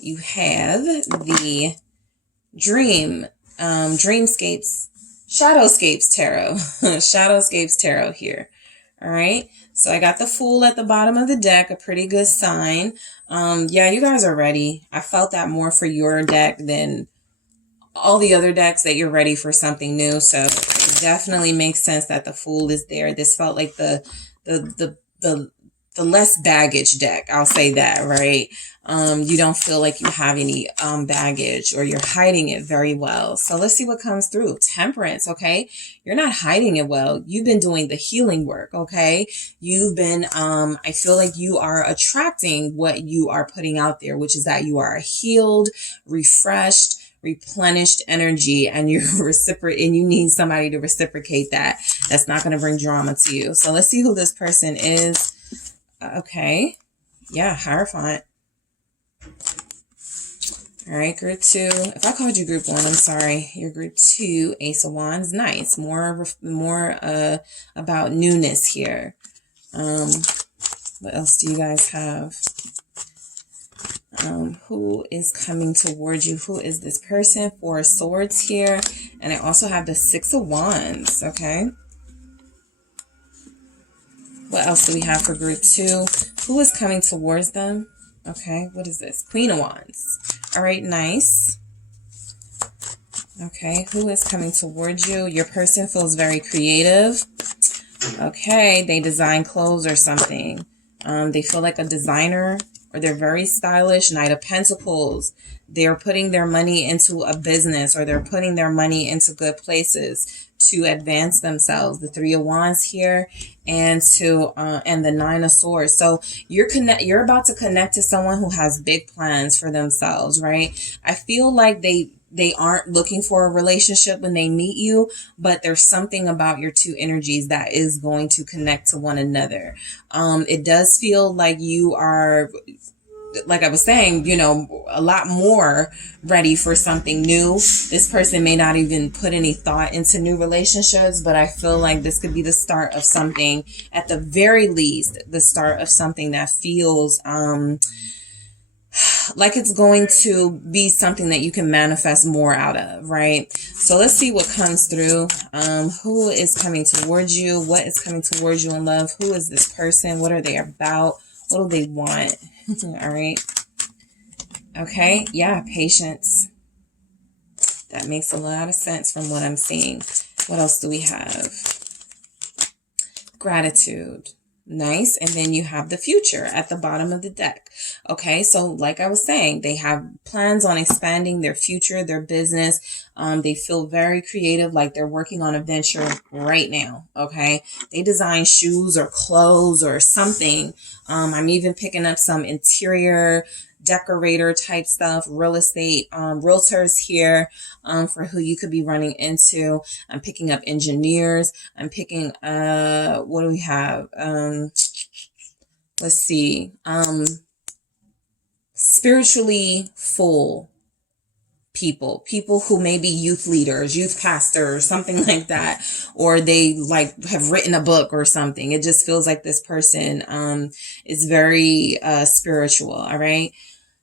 you have the Dreamscapes, Shadowscapes Tarot, Shadowscapes Tarot here. All right. So I got the Fool at the bottom of the deck, a pretty good sign. Yeah, you guys are ready. I felt that more for your deck than all the other decks, that you're ready for something new. So it definitely makes sense that the Fool is there. This felt like the less baggage deck. I'll say that, right? You don't feel like you have any baggage, or you're hiding it very well. So let's see what comes through. Temperance, okay? You're not hiding it well. You've been doing the healing work, okay? You've been, I feel like you are attracting what you are putting out there, which is that you are a healed, refreshed, replenished energy, and you're and you need somebody to reciprocate that. That's not going to bring drama to you. So let's see who this person is. Okay. Yeah, Hierophant. All right, group two. If I called you group one, I'm sorry. You're group two, Ace of Wands. Nice. More about newness here. What else do you guys have? Who is coming towards you? Who is this person? Four of Swords here. And I also have the Six of Wands. Okay. What else do we have for group two? Who is coming towards them? Okay, what is this? Queen of Wands. All right, nice. Okay, who is coming towards you? Your person feels very creative. Okay, they design clothes or something. They feel like a designer, or they're very stylish. Knight of Pentacles. They're putting their money into a business, or they're putting their money into good places to advance themselves. The Three of Wands here, and the Nine of Swords. So you're about to connect to someone who has big plans for themselves, right? I feel like they aren't looking for a relationship when they meet you, but there's something about your two energies that is going to connect to one another. It does feel like you are, like I was saying, you know, a lot more ready for something new. This person may not even put any thought into new relationships, but I feel like this could be the start of something, at the very least, the start of something that feels like it's going to be something that you can manifest more out of, right? So let's see what comes through. Who is coming towards you? What is coming towards you in love? Who is this person? What are they about? What do they want? All right. Okay. Yeah. Patience. That makes a lot of sense from what I'm seeing. What else do we have? Gratitude. Nice. And then you have the future at the bottom of the deck. Okay. So like I was saying, they have plans on expanding their future, their business. They feel very creative, like they're working on a venture right now. Okay. They design shoes or clothes or something. I'm even picking up some interior decorator type stuff, real estate, realtors here, for who you could be running into. I'm picking up engineers. I'm picking, what do we have? let's see, spiritually full people who may be youth leaders, youth pastors, something like that, or they like have written a book or something. It just feels like this person is very spiritual. All right.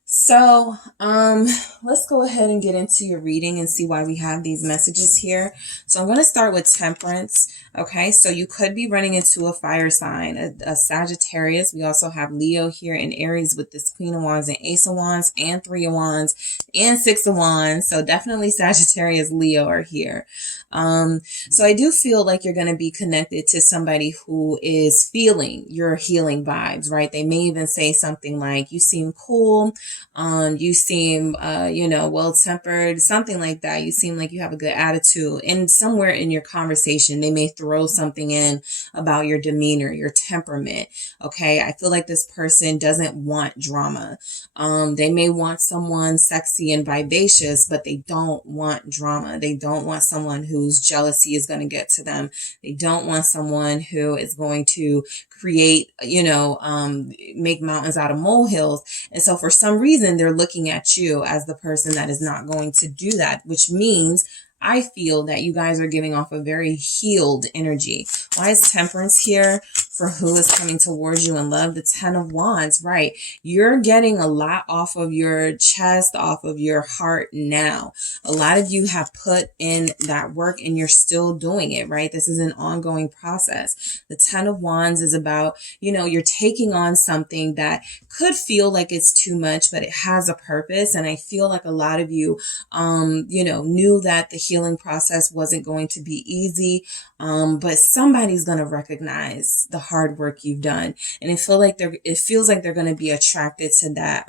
So, let's go ahead and get into your reading and see why we have these messages here. So I'm going to start with Temperance. Okay. So you could be running into a fire sign, a Sagittarius. We also have Leo here and Aries with this Queen of Wands and Ace of Wands and Three of Wands and Six of Wands. So definitely Sagittarius, Leo are here. So I do feel like you're going to be connected to somebody who is feeling your healing vibes, right? They may even say something like, you seem cool. You seem, well-tempered, something like that. You seem like you have a good attitude. And somewhere in your conversation, they may throw something in about your demeanor, your temperament. Okay. I feel like this person doesn't want drama. They may want someone sexy and vivacious, but they don't want drama. They don't want someone whose jealousy is going to get to them. They don't want someone who is going to create, make mountains out of molehills. And so for some reason, they're looking at you as the person that is not going to do that, which means I feel that you guys are giving off a very healed energy. Why is Temperance here for who is coming towards you in love? The 10 of Wands, right? You're getting a lot off of your chest, off of your heart now. A lot of you have put in that work and you're still doing it, right? This is an ongoing process. The 10 of Wands is about, you're taking on something that could feel like it's too much, but it has a purpose. And I feel like a lot of you, knew that the healing process wasn't going to be easy. But somebody's going to recognize the hard work you've done. And it feels like they're going to be attracted to that.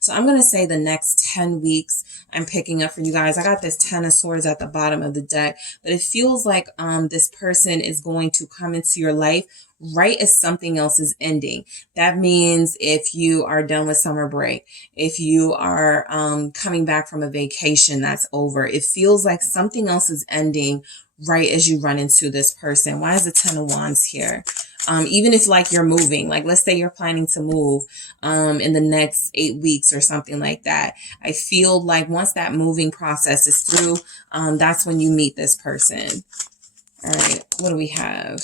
So I'm going to say the next 10 weeks I'm picking up for you guys. I got this 10 of Swords at the bottom of the deck, but it feels like, this person is going to come into your life right as something else is ending. That means if you are done with summer break, if you are coming back from a vacation that's over, it feels like something else is ending right as you run into this person. Why is the 10 of Wands here? Even if like you're moving, like let's say you're planning to move in the next 8 weeks or something like that. I feel like once that moving process is through, that's when you meet this person. All right, what do we have?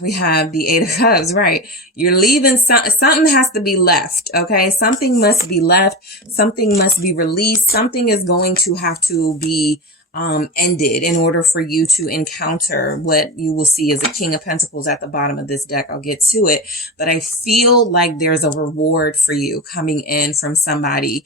We have the 8 of Cups, right? You're leaving, something has to be left, okay? Something must be left. Something must be released. Something is going to have to be ended in order for you to encounter what you will see as a King of Pentacles at the bottom of this deck. I'll get to it, but I feel like there's a reward for you coming in from somebody.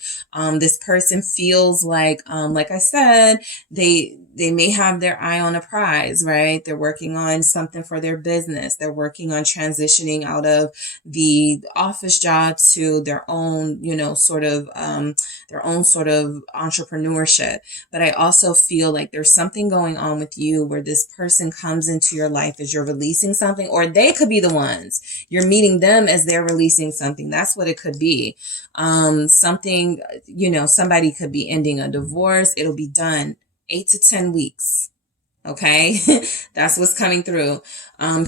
This person feels like I said, they may have their eye on a prize, right? They're working on something for their business. They're working on transitioning out of the office job to their own, sort of entrepreneurship. But I also feel like there's something going on with you where this person comes into your life as you're releasing something, or they could be the ones. You're meeting them as they're releasing something. That's what it could be. Something, somebody could be ending a divorce. It'll be done 8 to 10 weeks. Okay. That's what's coming through.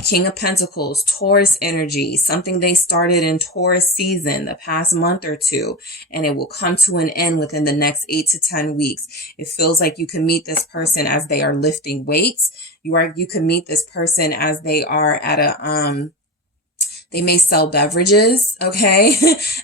King of Pentacles, Taurus energy, something they started in Taurus season, the past month or two, and it will come to an end within the next 8 to 10 weeks. It feels like you can meet this person as they are lifting weights. You can meet this person as they are at they may sell beverages, okay,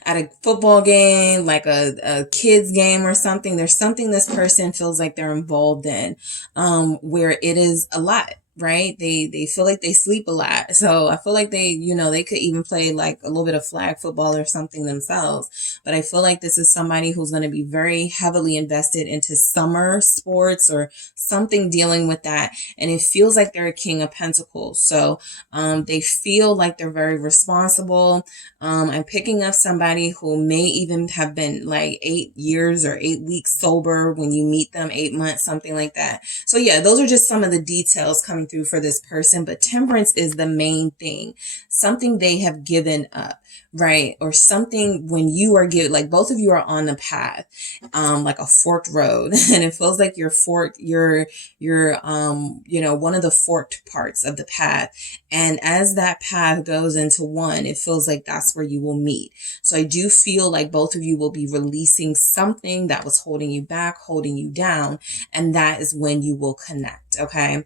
at a football game, like a kid's game or something. There's something this person feels like they're involved in, where it is a lot. Right? They feel like they sleep a lot. So I feel like they could even play like a little bit of flag football or something themselves. But I feel like this is somebody who's going to be very heavily invested into summer sports or something dealing with that. And it feels like they're a King of Pentacles. So, they feel like they're very responsible. I'm picking up somebody who may even have been like 8 years or 8 weeks sober when you meet them, 8 months, something like that. So yeah, those are just some of the details coming through for this person, but Temperance is the main thing, something they have given up. right? Or something when you are given, like both of you are on the path, like a forked road, and it feels like you're forked, you're, one of the forked parts of the path. And as that path goes into one, it feels like that's where you will meet. So I do feel like both of you will be releasing something that was holding you back, holding you down, and that is when you will connect. Okay.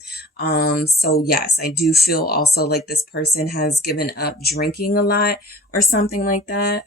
So yes, I do feel also like this person has given up drinking a lot or something like that.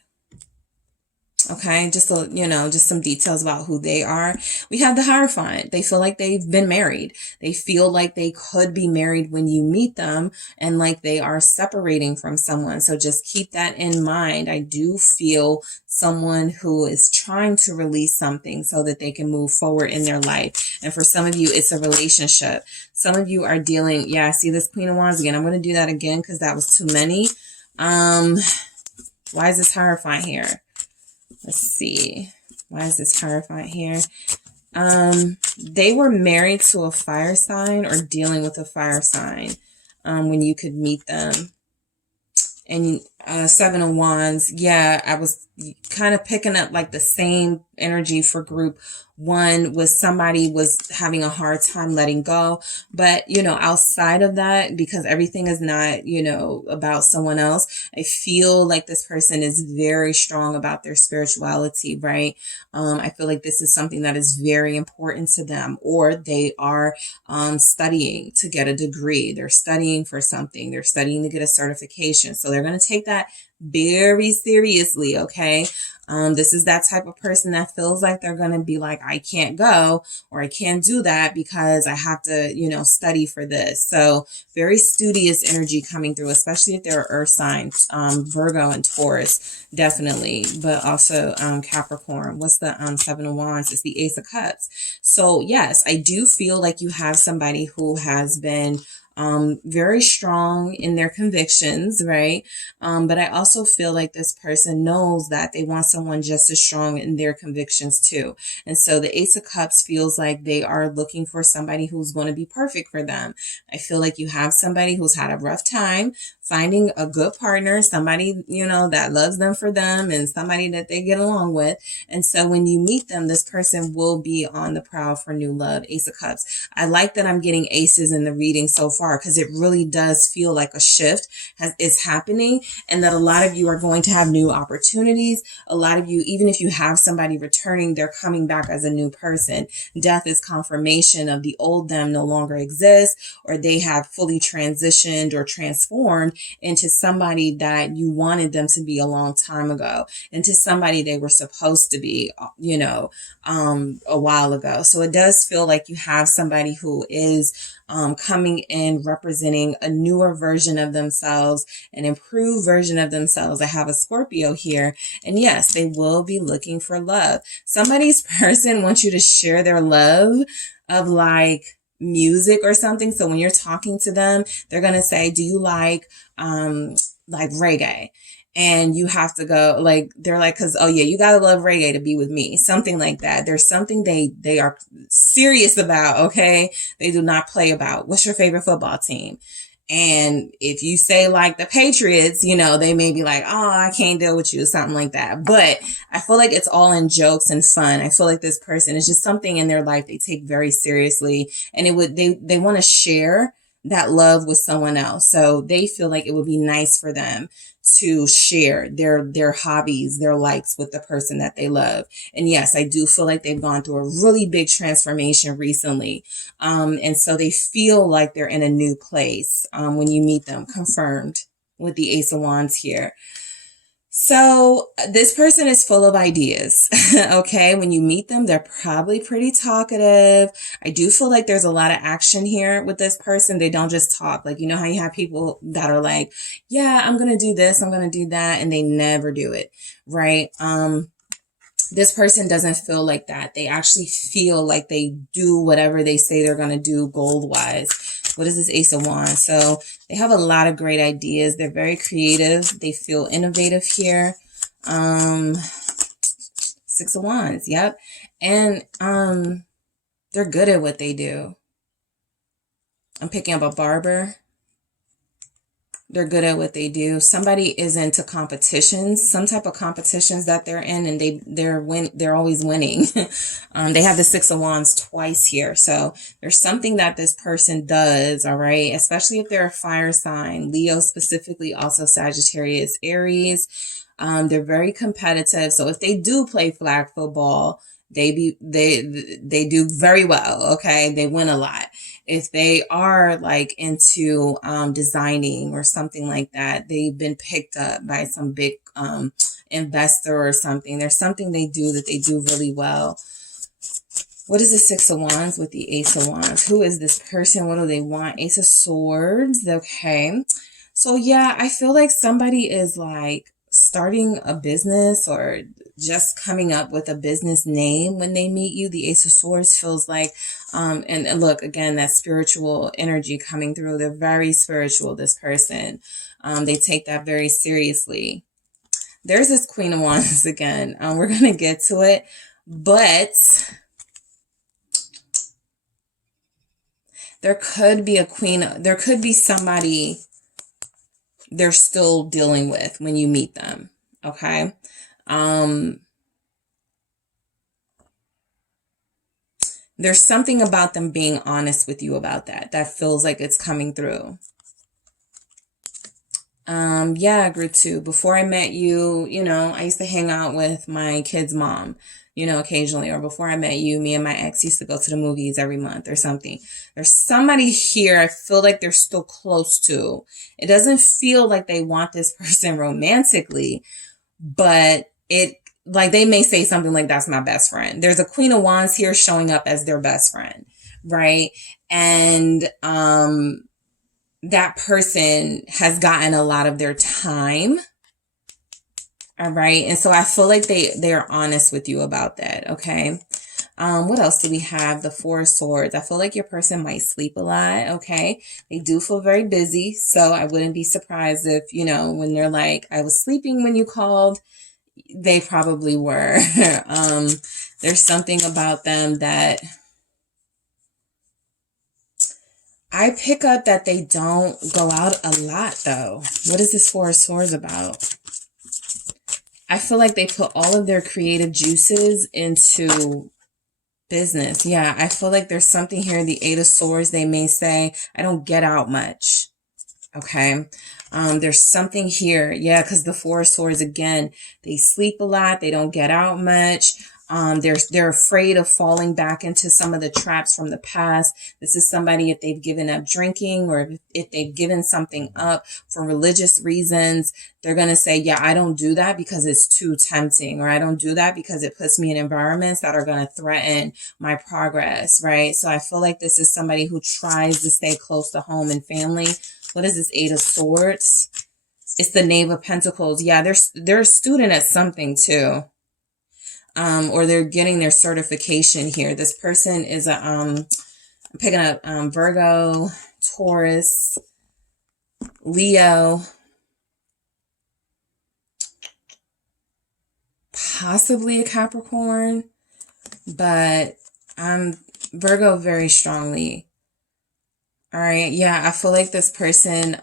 Okay, just just some details about who they are. We have the Hierophant. They feel like they've been married. They feel like they could be married when you meet them, and like they are separating from someone. So just keep that in mind. I do feel someone who is trying to release something so that they can move forward in their life. And for some of you, it's a relationship. Some of you are dealing, yeah, I see this Queen of Wands again. I'm going to do that again because that was too many. Why is this Hierophant here? Let's see. Why is this Hierophant here? They were married to a fire sign or dealing with a fire sign when you could meet them. And Seven of Wands, yeah, I was kind of picking up like the same energy for group one was somebody was having a hard time letting go. But, outside of that, because everything is not, about someone else, I feel like this person is very strong about their spirituality, right? I feel like this is something that is very important to them, or they are studying to get a degree. They're studying for something. They're studying to get a certification. So they're going to take that very seriously. Okay. This is that type of person that feels like they're going to be like, I can't go or I can't do that because I have to, study for this. So very studious energy coming through, especially if they're earth signs, Virgo and Taurus, definitely, but also Capricorn. What's the Seven of Wands? It's the Ace of Cups. So yes, I do feel like you have somebody who has been very strong in their convictions, right? But I also feel like this person knows that they want someone just as strong in their convictions too. And so the Ace of Cups feels like they are looking for somebody who's going to be perfect for them. I feel like you have somebody who's had a rough time finding a good partner, somebody, that loves them for them and somebody that they get along with. And so when you meet them, this person will be on the prowl for new love. Ace of Cups. I like that I'm getting aces in the reading so far because it really does feel like a shift is happening and that a lot of you are going to have new opportunities. A lot of you, even if you have somebody returning, they're coming back as a new person. Death is confirmation of the old them no longer exists, or they have fully transitioned or transformed into somebody that you wanted them to be a long time ago, into somebody they were supposed to be, a while ago. So it does feel like you have somebody who is coming in representing a newer version of themselves, an improved version of themselves. I have a Scorpio here, and yes, they will be looking for love. Somebody's person wants you to share their love of like music or something. So when you're talking to them, they're going to say, do you like reggae? And you have to go they're like, cause, oh yeah, you gotta love reggae to be with me. Something like that. There's something they are serious about. Okay. They do not play about. What's your favorite football team? And if you say like the Patriots, they may be like, oh, I can't deal with you, something like that. But I feel like it's all in jokes and fun. I feel like this person is just something in their life they take very seriously, and they want to share that love with someone else. So they feel like it would be nice for them to share their hobbies, their likes with the person that they love. And yes, I do feel like they've gone through a really big transformation recently. And so they feel like they're in a new place when you meet them, confirmed with the Ace of Wands here. So this person is full of ideas. Okay. When you meet them, they're probably pretty talkative. I do feel like there's a lot of action here with this person. They don't just talk. Like, how you have people that are like, yeah, I'm going to do this, I'm going to do that. And they never do it. Right. This person doesn't feel like that. They actually feel like they do whatever they say they're going to do goal wise. What is this Ace of Wands? So they have a lot of great ideas. They're very creative. They feel innovative here. Six of Wands. Yep. And they're good at what they do. I'm picking up a barber. They're good at what they do. Somebody is into competitions, some type of competitions that they're in, and they're always winning. They have the Six of Wands twice here. So there's something that this person does, all right? Especially if they're a fire sign, Leo specifically, also Sagittarius, Aries. They're very competitive. So if they do play flag football, they do very well. Okay. They win a lot. If they are like into designing or something like that, they've been picked up by some big investor or something. There's something they do that they do really well. What is the Six of Wands with the Ace of Wands? Who is this person? What do they want? Ace of Swords. Okay. So yeah, I feel like somebody is like starting a business or just coming up with a business name when they meet you. The Ace of Swords feels like, and look, again, that spiritual energy coming through. They're very spiritual, this person. They take that very seriously. There's this Queen of Wands again. We're going to get to it, but there could be there could be somebody they're still dealing with when you meet them. Okay. There's something about them being honest with you about that feels like it's coming through. Yeah, Grutu, before I met you, I used to hang out with my kid's mom, occasionally, or before I met you, me and my ex used to go to the movies every month or something. There's somebody here I feel like they're still close to. It doesn't feel like they want this person romantically, but like they may say something like, that's my best friend. There's a Queen of Wands here showing up as their best friend, right? And that person has gotten a lot of their time. All right. And so I feel like they're honest with you about that. Okay. What else do we have? The Four of Swords. I feel like your person might sleep a lot. Okay. They do feel very busy. So I wouldn't be surprised if, when they're like, I was sleeping when you called, they probably were. There's something about them that I pick up that they don't go out a lot though. What is this Four of Swords about? I feel like they put all of their creative juices into business. Yeah, I feel like there's something here. The Eight of Swords, they may say, I don't get out much. Okay. There's something here. Yeah, because the Four of Swords, again, they sleep a lot. They don't get out much. They're afraid of falling back into some of the traps from the past. This is somebody, if they've given up drinking or if they've given something up for religious reasons, they're going to say, yeah, I don't do that because it's too tempting, or I don't do that because it puts me in environments that are going to threaten my progress, right? So I feel like this is somebody who tries to stay close to home and family. What is this Eight of Swords? It's the Knave of Pentacles. Yeah, they're a student at something too. Or they're getting their certification here. This person is I'm picking up Virgo, Taurus, Leo, possibly a Capricorn, but Virgo very strongly. All right. Yeah, I feel like this person,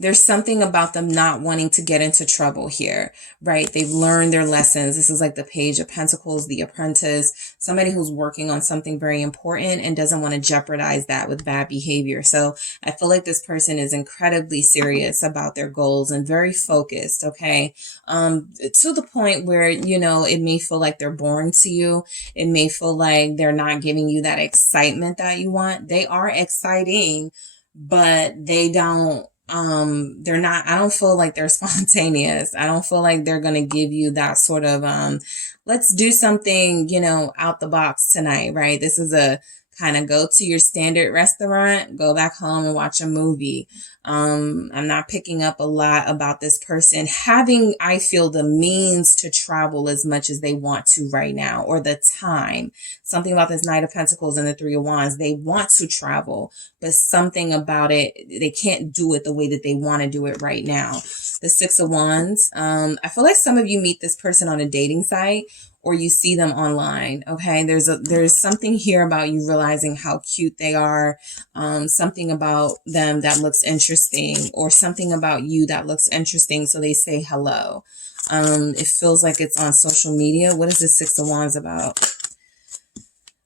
there's something about them not wanting to get into trouble here, right? They've learned their lessons. This is like the Page of Pentacles, the Apprentice, somebody who's working on something very important and doesn't want to jeopardize that with bad behavior. So I feel like this person is incredibly serious about their goals and very focused, okay? To the point where, it may feel like they're boring to you. It may feel like they're not giving you that excitement that you want. They are exciting, but they don't, they're not, I don't feel like they're spontaneous. I don't feel like they're going to give you that sort of, let's do something, out the box tonight, right? This is a kind of go to your standard restaurant, go back home and watch a movie. I'm not picking up a lot about this person having, I feel, the means to travel as much as they want to right now, or the time. Something about this Knight of Pentacles and the Three of Wands. They want to travel, but something about it, they can't do it the way that they want to do it right now. the Six of Wands. I feel like some of you meet this person on a dating site or you see them online. Okay. There's something here about you realizing how cute they are. Something about them that looks interesting, or something about you that looks interesting. So they say hello. It feels like it's on social media. What is the Six of Wands about?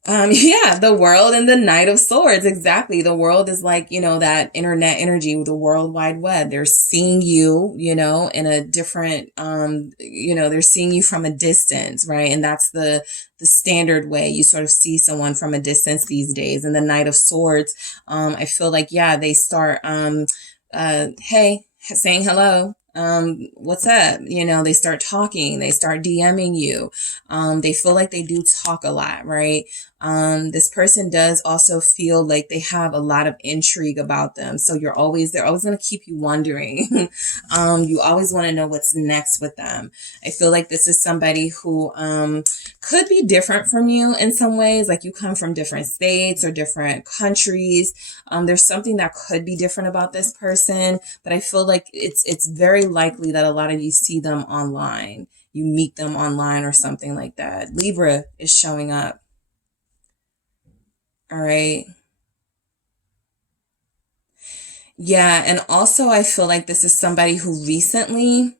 Yeah, the world and the Knight of Swords. Exactly. The world is like, that internet energy, the World Wide Web. They're seeing you, in a different, they're seeing you from a distance, right? And that's the standard way you sort of see someone from a distance these days. And the Knight of Swords, I feel like, yeah, they start, hey, saying hello. What's up? They start talking, they start DMing you. They feel like they do talk a lot, right? This person does also feel like they have a lot of intrigue about them. So they're always going to keep you wondering. You always want to know what's next with them. I feel like this is somebody who, could be different from you in some ways. Like you come from different states or different countries. There's something that could be different about this person, but I feel like it's very likely that a lot of you see them online. You meet them online or something like that. Libra is showing up. All right. Yeah. And also I feel like this is somebody who recently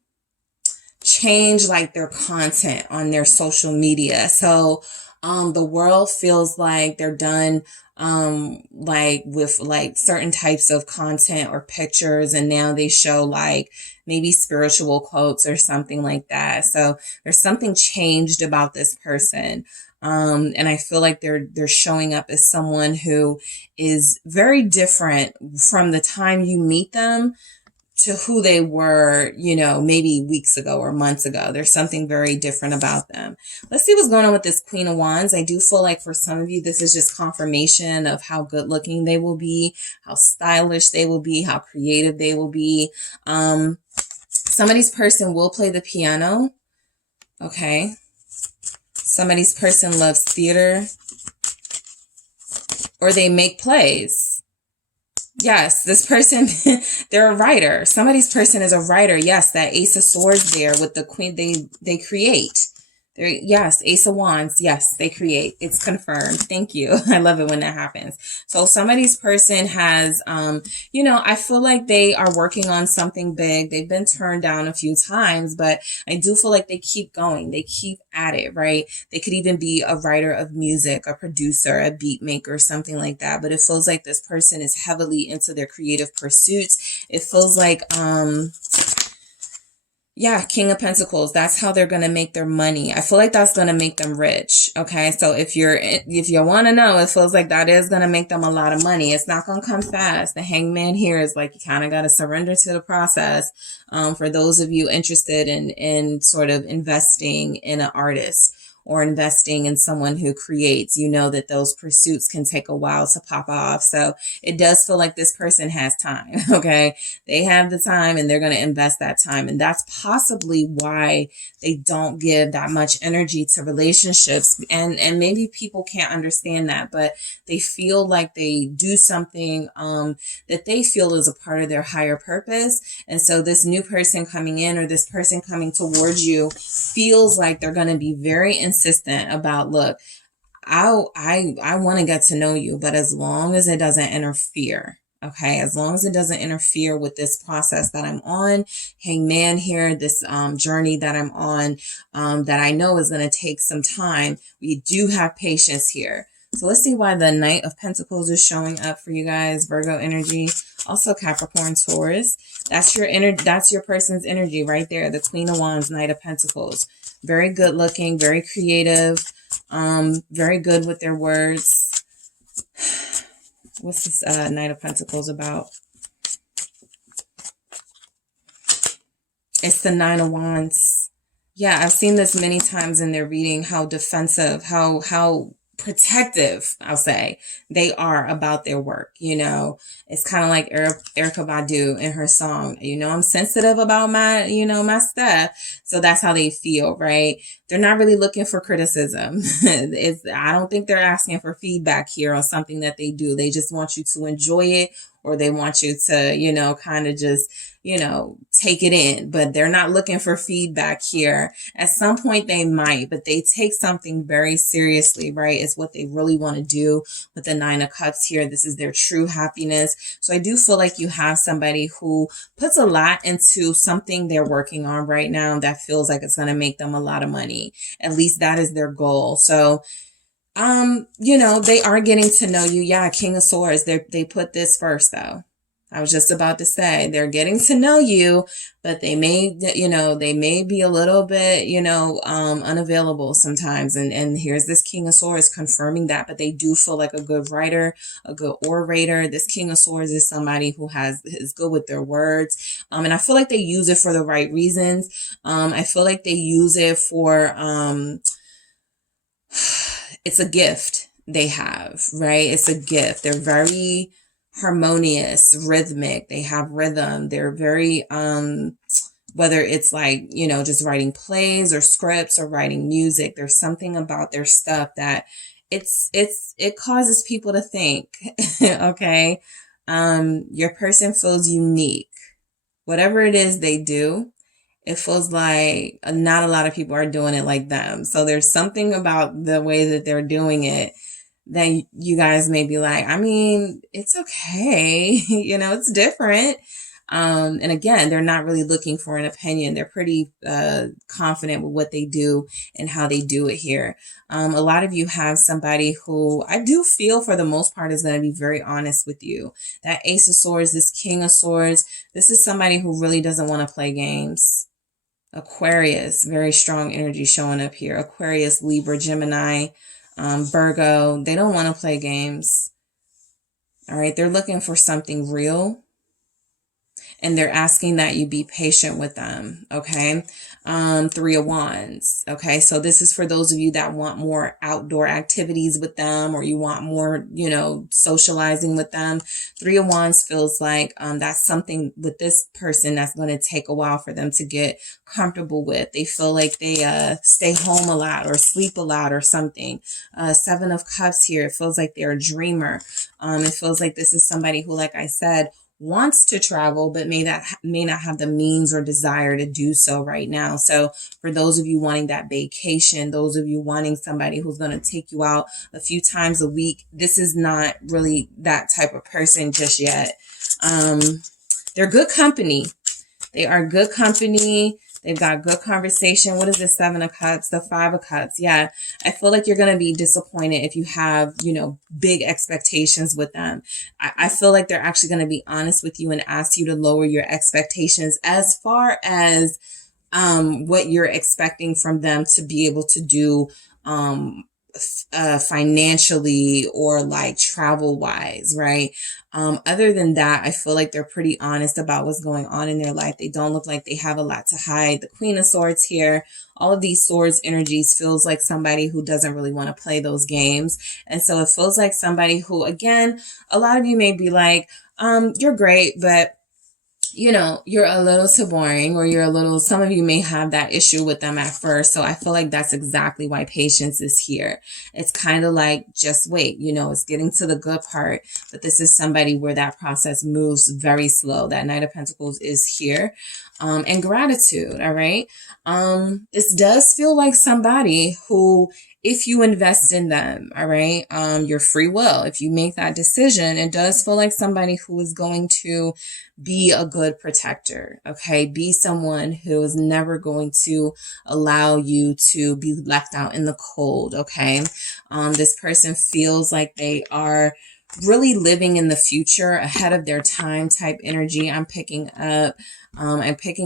changed like their content on their social media. So, the world feels like they're done, like with like certain types of content or pictures. And now they show like maybe spiritual quotes or something like that. So there's something changed about this person. And I feel like they're showing up as someone who is very different from the time you meet them to who they were, maybe weeks ago or months ago. There's something very different about them. Let's see what's going on with this Queen of Wands. I do feel like for some of you, this is just confirmation of how good looking they will be, how stylish they will be, how creative they will be. Somebody's person will play the piano. Okay. Somebody's person loves theater, or they make plays. Yes, this person, they're a writer. Somebody's person is a writer. Yes, that Ace of Swords there with the Queen, they create. Yes, Ace of Wands. Yes, they create. It's confirmed. Thank you. I love it when that happens. So somebody's person has, I feel like they are working on something big. They've been turned down a few times, but I do feel like they keep going. They keep at it, right? They could even be a writer of music, a producer, a beat maker, something like that. But it feels like this person is heavily into their creative pursuits. It feels like, yeah, King of Pentacles. That's how they're going to make their money. I feel like that's going to make them rich. Okay. So if you want to know, it feels like that is going to make them a lot of money. It's not going to come fast. The Hangman here is like, you kind of got to surrender to the process. For those of you interested in sort of investing in an artist or investing in someone who creates, that those pursuits can take a while to pop off. So it does feel like this person has time. Okay. They have the time and they're going to invest that time. And that's possibly why they don't give that much energy to relationships. And maybe people can't understand that, but they feel like they do something, that they feel is a part of their higher purpose. And so this new person coming in, or this person coming towards you, feels like they're going to be very insistent about, look, I want to get to know you, but as long as it doesn't interfere. Okay. As long as it doesn't interfere with this process that I'm on, Hangman here, this, journey that I'm on, that I know is going to take some time. We do have patience here. So let's see why the Knight of Pentacles is showing up for you guys. Virgo energy, also Capricorn, Taurus. That's your person's energy right there. The Queen of Wands, Knight of Pentacles. Very good looking, very creative, very good with their words. What's this Knight of Pentacles about? It's the Nine of Wands. Yeah, I've seen this many times in their reading, how defensive, how protective, I'll say, they are about their work. It's kind of like Erykah Badu in her song, I'm sensitive about my, my stuff. So that's how they feel, right? They're not really looking for criticism. I don't think they're asking for feedback here on something that they do. They just want you to enjoy it or they want you to, you know, kind of just, you know, take it in, but they're not looking for feedback here. At some point they might, but they take something very seriously, right? It's what they really want to do with the Nine of Cups here. This is their true happiness. So I do feel like you have somebody who puts a lot into something they're working on right now that feels like it's going to make them a lot of money. At least that is their goal. So you know, they are getting to know you. Yeah, King of Swords. They put this first though. I was just about to say they're getting to know you, but they may, you know, they may be a little bit, you know, unavailable sometimes. And here's this King of Swords confirming that, but they do feel like a good writer, a good orator. This King of Swords is somebody who is good with their words. And I feel like they use it for the right reasons. I feel like they use it for, it's a gift they have, right? It's a gift. They're very harmonious, rhythmic. They have rhythm. They're very, whether it's like, you know, just writing plays or scripts or writing music, there's something about their stuff that it causes people to think, okay? Your person feels unique. Whatever it is they do, it feels like not a lot of people are doing it like them. So there's something about the way that they're doing it that you guys may be like, I mean, it's okay. You know, it's different. And again, they're not really looking for an opinion. They're pretty confident with what they do and how they do it here. A lot of you have somebody who I do feel for the most part is going to be very honest with you. That Ace of Swords, this King of Swords, this is somebody who really doesn't want to play games. Aquarius, very strong energy showing up here. Aquarius, Libra, Gemini, Virgo, they don't want to play games. All right, they're looking for something real. And they're asking that you be patient with them, okay? Three of Wands, okay? So this is for those of you that want more outdoor activities with them, or you want more, you know, socializing with them. Three of Wands feels like that's something with this person that's going to take a while for them to get comfortable with. They feel like they stay home a lot or sleep a lot or something. Seven of Cups here, it feels like they're a dreamer. It feels like this is somebody who, like I said, wants to travel, but may not have the means or desire to do so right now. So for those of you wanting that vacation, those of you wanting somebody who's going to take you out a few times a week, this is not really that type of person just yet. They're good company. They are good company. They've got good conversation. What is the Seven of Cups? The Five of Cups. Yeah. I feel like you're going to be disappointed if you have, you know, big expectations with them. I feel like they're actually going to be honest with you and ask you to lower your expectations as far as what you're expecting from them to be able to do financially or like travel wise, right? Other than that, I feel like they're pretty honest about what's going on in their life. They don't look like they have a lot to hide. The Queen of Swords here, all of these swords energies feels like somebody who doesn't really want to play those games. And so it feels like somebody who, again, a lot of you may be like, you're great, but you know, you're a little too boring, or some of you may have that issue with them at first. So I feel like that's exactly why patience is here. It's kind of like, just wait, you know, it's getting to the good part, but this is somebody where that process moves very slow. That Knight of Pentacles is here. And gratitude. All right. This does feel like somebody who, if you invest in them, all right, your free will, if you make that decision, it does feel like somebody who is going to be a good protector, okay? Be someone who is never going to allow you to be left out in the cold, okay? This person feels like they are really living in the future, ahead of their time type energy. I'm picking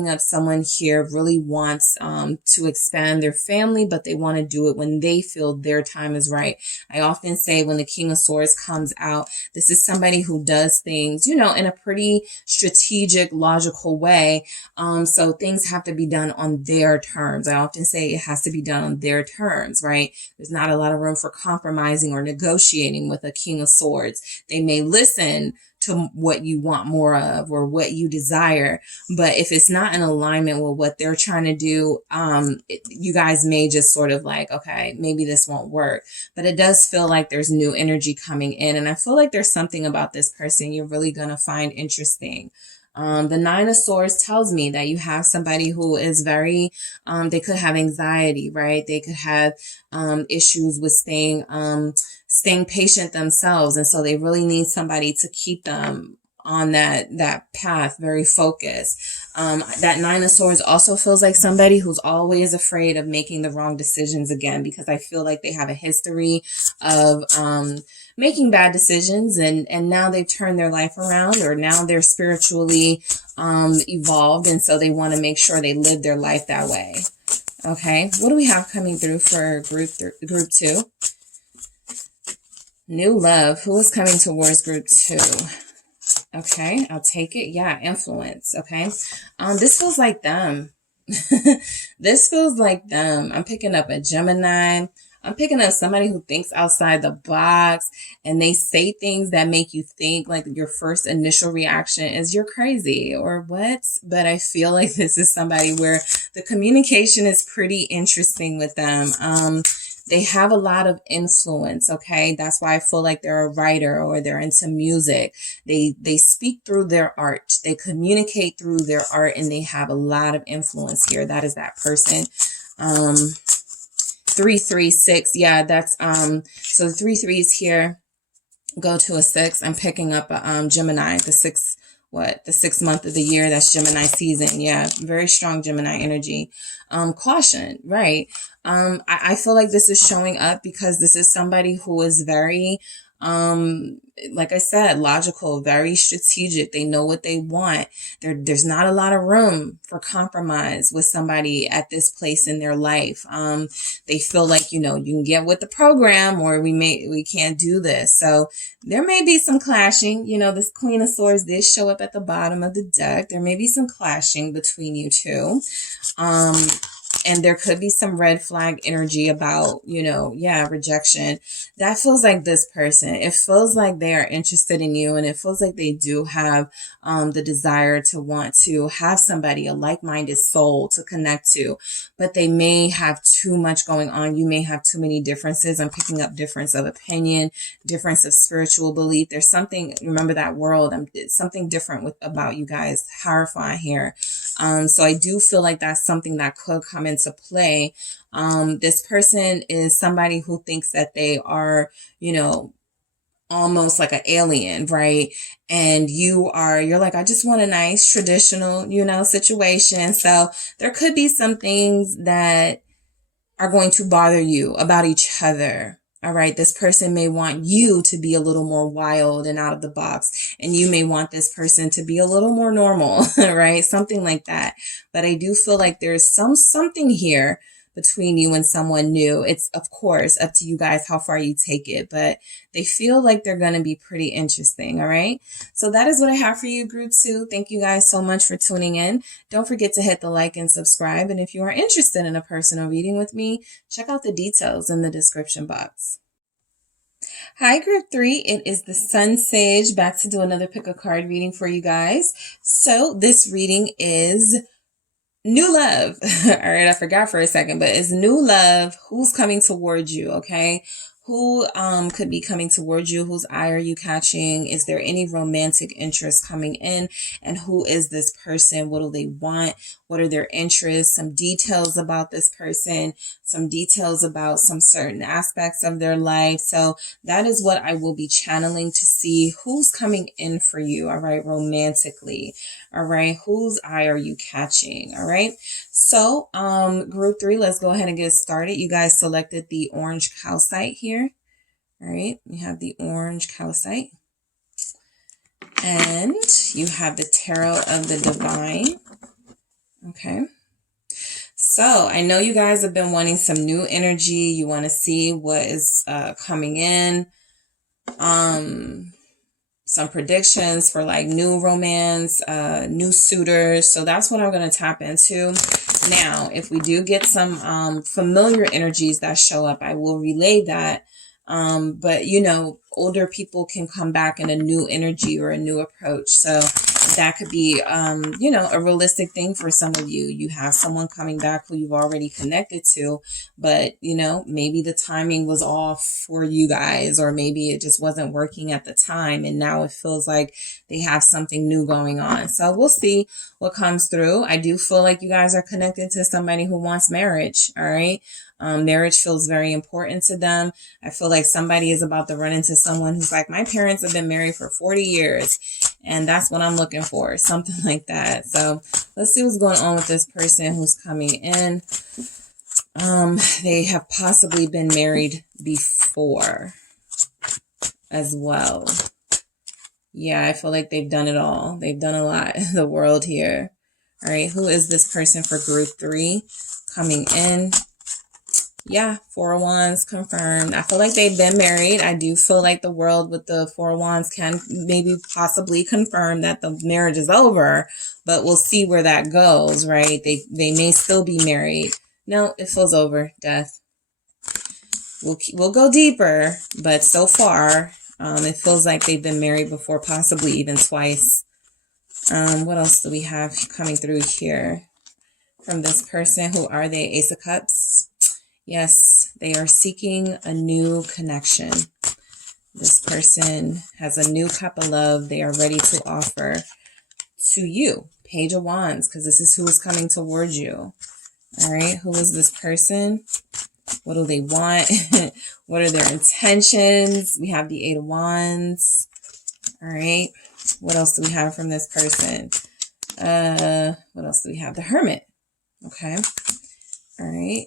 up someone here really wants to expand their family, but they want to do it when they feel their time is right. I often say when the King of Swords comes out, this is somebody who does things, you know, in a pretty strategic, logical way. So things have to be done on their terms. I often say it has to be done on their terms, right? There's not a lot of room for compromising or negotiating with a King of Swords. They may listen to what you want more of or what you desire. But if it's not in alignment with what they're trying to do, you guys may just sort of like, okay, maybe this won't work. But it does feel like there's new energy coming in. And I feel like there's something about this person you're really going to find interesting. The Nine of Swords tells me that you have somebody who is very, they could have anxiety, right? They could have issues with staying patient themselves. And so they really need somebody to keep them on that path, very focused. That Nine of Swords also feels like somebody who's always afraid of making the wrong decisions again, because I feel like they have a history of making bad decisions, and now they've turned their life around, or now they're spiritually evolved, and so they want to make sure they live their life that way. Okay, what do we have coming through for group 2? New love. Who is coming towards group 2? Okay, I'll take it. Yeah, influence. Okay, this feels like them. This feels like them. I'm picking up a Gemini. I'm picking up somebody who thinks outside the box, and they say things that make you think, like your first initial reaction is you're crazy or what? But I feel like this is somebody where the communication is pretty interesting with them. They have a lot of influence, okay? That's why I feel like they're a writer or they're into music. They speak through their art. They communicate through their art, and they have a lot of influence here. That is that person. 336. Yeah, that's so the 3 3s here go to a 6. I'm picking up a Gemini, the 6th month of the year. That's Gemini season. Yeah, very strong Gemini energy. Caution, right? I feel like this is showing up because this is somebody who is very like I said, logical, very strategic. They know what they want. There's not a lot of room for compromise with somebody at this place in their life. They feel like, you can get with the program, or we can't do this. So there may be some clashing. This Queen of Swords did show up at the bottom of the deck. There may be some clashing between you two. And there could be some red flag energy about, rejection. That feels like this person. It feels like they are interested in you, and it feels like they do have the desire to want to have somebody, a like-minded soul to connect to. But they may have too much going on. You may have too many differences. I'm picking up difference of opinion, difference of spiritual belief. There's something, remember that world, something different about you guys. Horrifying here. So I do feel like that's something that could come into play. This person is somebody who thinks that they are, almost like an alien, right? And you're like, I just want a nice traditional, situation. So there could be some things that are going to bother you about each other. All right. This person may want you to be a little more wild and out of the box, and you may want this person to be a little more normal, right? Something like that. But I do feel like there's something here between you and someone new. It's, of course, up to you guys how far you take it, but they feel like they're going to be pretty interesting. All right. So that is what I have for you, group 2. Thank you guys so much for tuning in. Don't forget to hit the like and subscribe. And if you are interested in a personal reading with me, check out the details in the description box. Hi, group 3. It is the SunSage, back to do another pick a card reading for you guys. So this reading is new love. All right, I forgot for a second, but it's new love. Who's coming towards you, okay? Who could be coming towards you? Whose eye are you catching? Is there any romantic interest coming in? And who is this person? What do they want? What are their interests? Some details about this person, some details about some certain aspects of their life. So that is what I will be channeling to see who's coming in for you, all right, romantically, all right? Whose eye are you catching, all right? So group 3, let's go ahead and get started. You guys selected the orange calcite here, all right? We have the orange calcite, and you have the tarot of the divine. Okay, so I know you guys have been wanting some new energy. You want to see what is coming in. Some predictions for like new romance, new suitors. So that's what I'm going to tap into. Now, if we do get some familiar energies that show up, I will relay that But, you know, older people can come back in a new energy or a new approach. So that could be, you know, a realistic thing for some of you. You have someone coming back who you've already connected to, but, you know, maybe the timing was off for you guys, or maybe it just wasn't working at the time. And now it feels like they have something new going on. So we'll see what comes through. I do feel like you guys are connected to somebody who wants marriage. All right. Marriage feels very important to them. I feel like somebody is about to run into someone who's like, my parents have been married for 40 years. And that's what I'm looking for. Something like that. So let's see what's going on with this person who's coming in. They have possibly been married before as well. Yeah, I feel like they've done it all. They've done a lot in the world here. All right. Who is this person for group 3 coming in? Yeah, 4 of Wands confirmed. I feel like they've been married. I do feel like the world with the 4 of Wands can maybe possibly confirm that the marriage is over, but we'll see where that goes, right? They may still be married. No, it feels over. Death. We'll go deeper, but so far, it feels like they've been married before, possibly even twice. What else do we have coming through here from this person? Who are they? Ace of Cups. Yes, they are seeking a new connection. This person has a new cup of love they are ready to offer to you. Page of Wands, because this is who is coming towards you. All right, who is this person? What do they want? What are their intentions? We have the 8 of Wands. All right, what else do we have from this person? What else do we have? The Hermit. Okay. All right.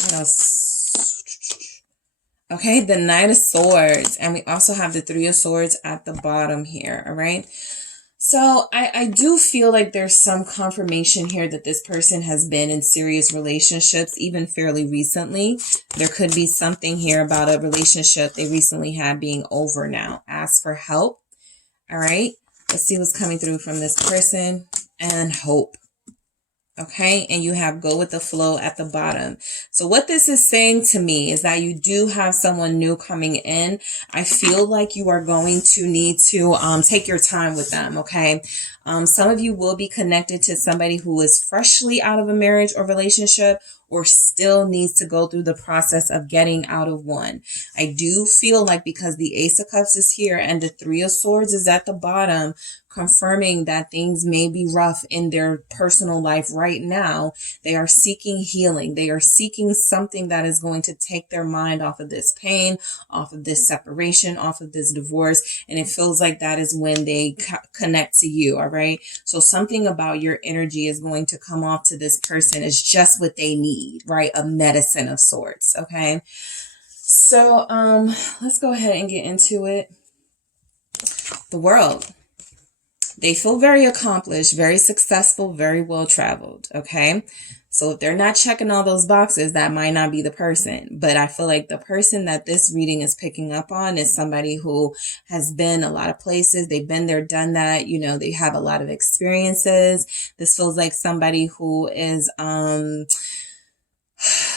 What else? Okay, the Knight of Swords. And we also have the 3 of Swords at the bottom here. All right. So I do feel like there's some confirmation here that this person has been in serious relationships, even fairly recently. There could be something here about a relationship they recently had being over now. Ask for help. All right. Let's see what's coming through from this person. And hope. Okay, and you have go with the flow at the bottom. So what this is saying to me is that you do have someone new coming in. I feel like you are going to need to take your time with them, okay? Some of you will be connected to somebody who is freshly out of a marriage or relationship, or still needs to go through the process of getting out of one. I do feel like because the Ace of Cups is here and the 3 of Swords is at the bottom, confirming that things may be rough in their personal life right now, they are seeking healing. They are seeking something that is going to take their mind off of this pain, off of this separation, off of this divorce. And it feels like that is when they connect to you. All right. So something about your energy is going to come off to this person is just what they need, right? A medicine of sorts. Okay. So, let's go ahead and get into it. The World. They feel very accomplished, very successful, very well traveled. Okay. So if they're not checking all those boxes, that might not be the person. But I feel like the person that this reading is picking up on is somebody who has been a lot of places. They've been there, done that. You know, they have a lot of experiences. This feels like somebody who is,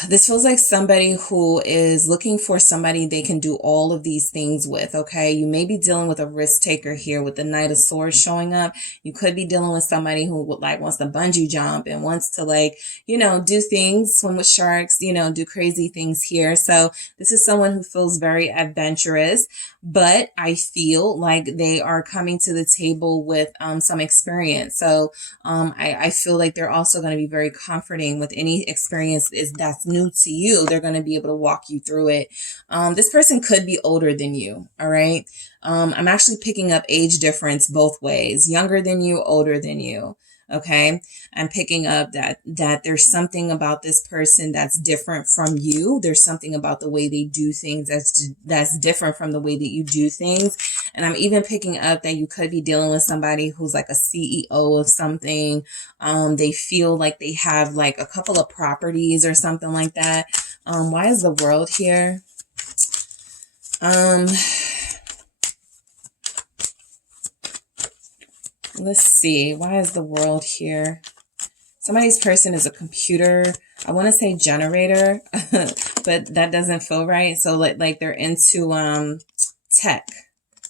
this feels like somebody who is looking for somebody they can do all of these things with, okay? You may be dealing with a risk taker here with the Knight of Swords showing up. You could be dealing with somebody who wants to bungee jump and wants to do things, swim with sharks, do crazy things here. So this is someone who feels very adventurous, but I feel like they are coming to the table with some experience. So I feel like they're also going to be very comforting with any experience that's new to you. They're going to be able to walk you through it. This person could be older than you. All right. I'm actually picking up age difference both ways, younger than you, older than you. Okay. I'm picking up that there's something about this person that's different from you. There's something about the way they do things that's different from the way that you do things. And I'm even picking up that you could be dealing with somebody who's like a CEO of something. They feel like they have like a couple of properties or something like that. Why is the World here? Let's see. Why is the World here? Somebody's person is a computer. I want to say generator, but that doesn't feel right. So like they're into tech,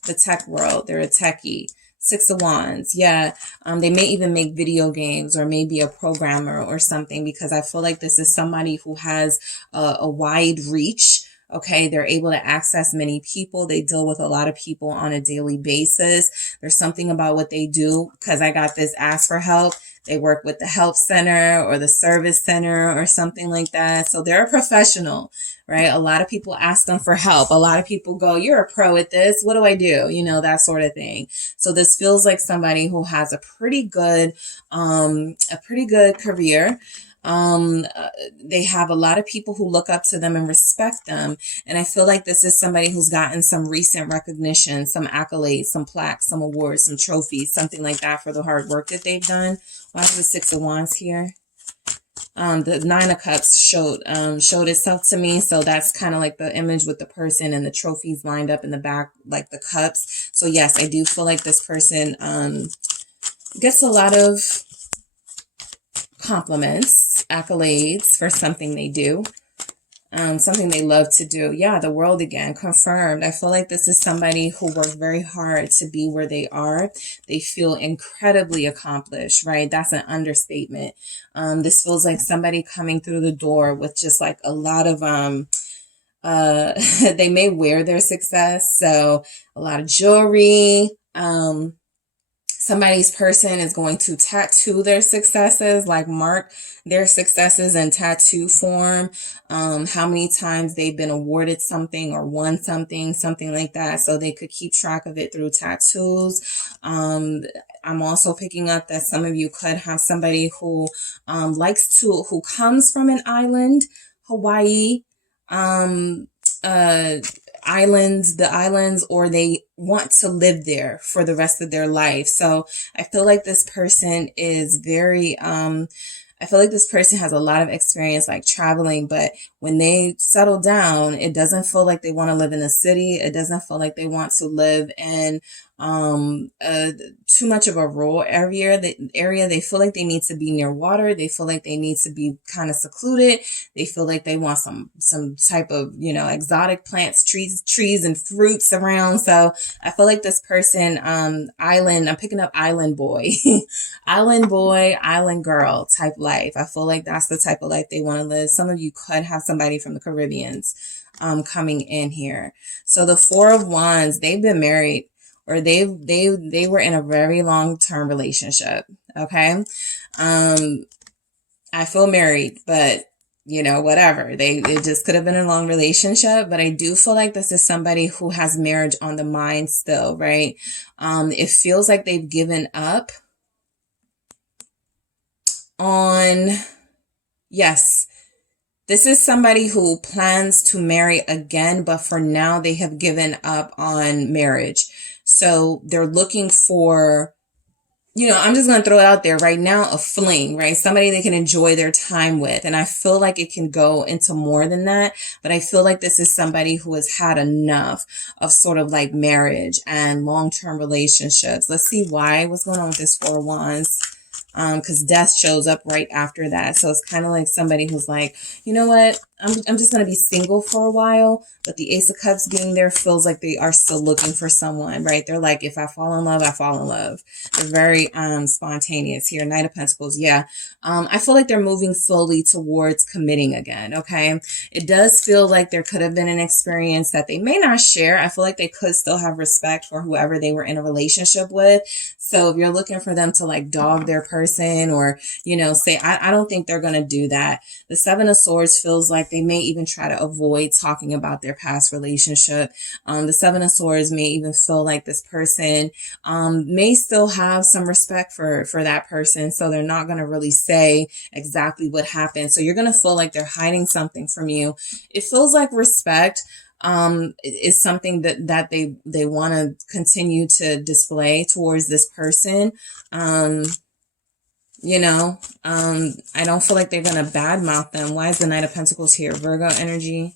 the tech world. They're a techie. Six of Wands. Yeah. They may even make video games or maybe a programmer or something, because I feel like this is somebody who has a wide reach. Okay, they're able to access many people. They deal with a lot of people on a daily basis. There's something about what they do, because I got this ask for help. They work with the help center or the service center or something like that. So they're a professional, right? A lot of people ask them for help. A lot of people go, you're a pro at this. What do I do? You know, that sort of thing. So this feels like somebody who has a pretty good career. They have a lot of people who look up to them and respect them. And I feel like this is somebody who's gotten some recent recognition, some accolades, some plaques, some awards, some trophies, something like that for the hard work that they've done. Why is the Six of Wands here? The Nine of Cups showed itself to me. So that's kind of like the image with the person and the trophies lined up in the back, like the cups. So yes, I do feel like this person, gets a lot of compliments, accolades for something they do, something they love to do. Yeah, the World again, confirmed. I feel like this is somebody who worked very hard to be where they are. They feel incredibly accomplished, right? That's an understatement. This feels like somebody coming through the door with just like a lot of, they may wear their success. So a lot of jewelry, somebody's person is going to tattoo their successes, like mark their successes in tattoo form. How many times they've been awarded something or won something, something like that. So they could keep track of it through tattoos. I'm also picking up that some of you could have somebody who who comes from an island, Hawaii, the islands, or they want to live there for the rest of their life. So I feel like this person is very, I feel like this person has a lot of experience like traveling, but when they settle down, it doesn't feel like they want to live in the city. It doesn't feel like they want to live in too much of a rural area. They feel like they need to be near water. They feel like they need to be kind of secluded. They feel like they want some type of, you know, exotic plants, trees and fruits around. So I feel like this person, island, I'm picking up island boy, island boy, island girl type life. I feel like that's the type of life they want to live. Some of you could have somebody from the Caribbeans coming in here. So the Four of Wands, they've been married, or they were in a very long-term relationship. Okay. I feel married, but you know, whatever. It just could have been a long relationship, but I do feel like this is somebody who has marriage on the mind still, right? It feels like they've given up on, yes, this is somebody who plans to marry again, but for now they have given up on marriage. So they're looking for, you know, I'm just going to throw it out there right now, a fling, right? Somebody they can enjoy their time with. And I feel like it can go into more than that, but I feel like this is somebody who has had enough of sort of like marriage and long-term relationships. Let's see why. What's going on with this Four of Wands? Because death shows up right after that. So it's kind of like somebody who's like, you know what? I'm just going to be single for a while. But the Ace of Cups being there feels like they are still looking for someone, right? They're like, if I fall in love, I fall in love. They're very spontaneous here. Knight of Pentacles. Yeah. I feel like they're moving slowly towards committing again. Okay. It does feel like there could have been an experience that they may not share. I feel like they could still have respect for whoever they were in a relationship with. So if you're looking for them to like dog their person, or, you know, say, I don't think they're going to do that. The Seven of Swords feels like they may even try to avoid talking about their past relationship. The Seven of Swords may even feel like this person may still have some respect for that person. So they're not going to really say exactly what happened. So you're going to feel like they're hiding something from you. It feels like respect is something that they want to continue to display towards this person. You know, I don't feel like they're going to badmouth them. Why is the Knight of Pentacles here? Virgo energy.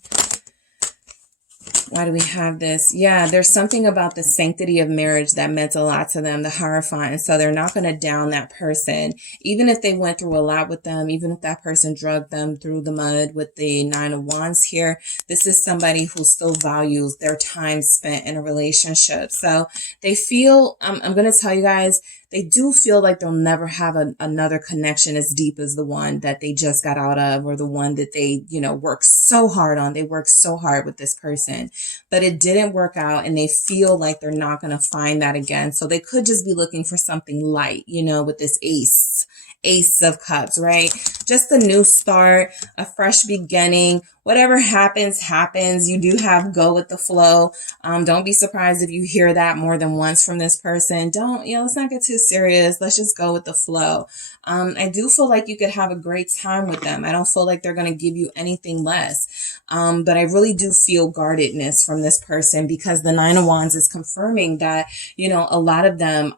Why do we have this? Yeah, there's something about the sanctity of marriage that meant a lot to them, the Hierophant. And so they're not going to down that person, even if they went through a lot with them, even if that person drugged them through the mud with the Nine of Wands here. This is somebody who still values their time spent in a relationship. So they feel, I'm going to tell you guys, they do feel like they'll never have another connection as deep as the one that they just got out of, or the one that they, you know, worked so hard on. They worked so hard with this person, but it didn't work out, and they feel like they're not going to find that again. So they could just be looking for something light, you know, with this Ace of Cups, right? Just a new start, a fresh beginning. Whatever happens, happens. You do have go with the flow. Don't be surprised if you hear that more than once from this person. Don't, you know, let's not get too serious. Let's just go with the flow. I do feel like you could have a great time with them. I don't feel like they're going to give you anything less. But I really do feel guardedness from this person, because the Nine of Wands is confirming that, you know, a lot of them,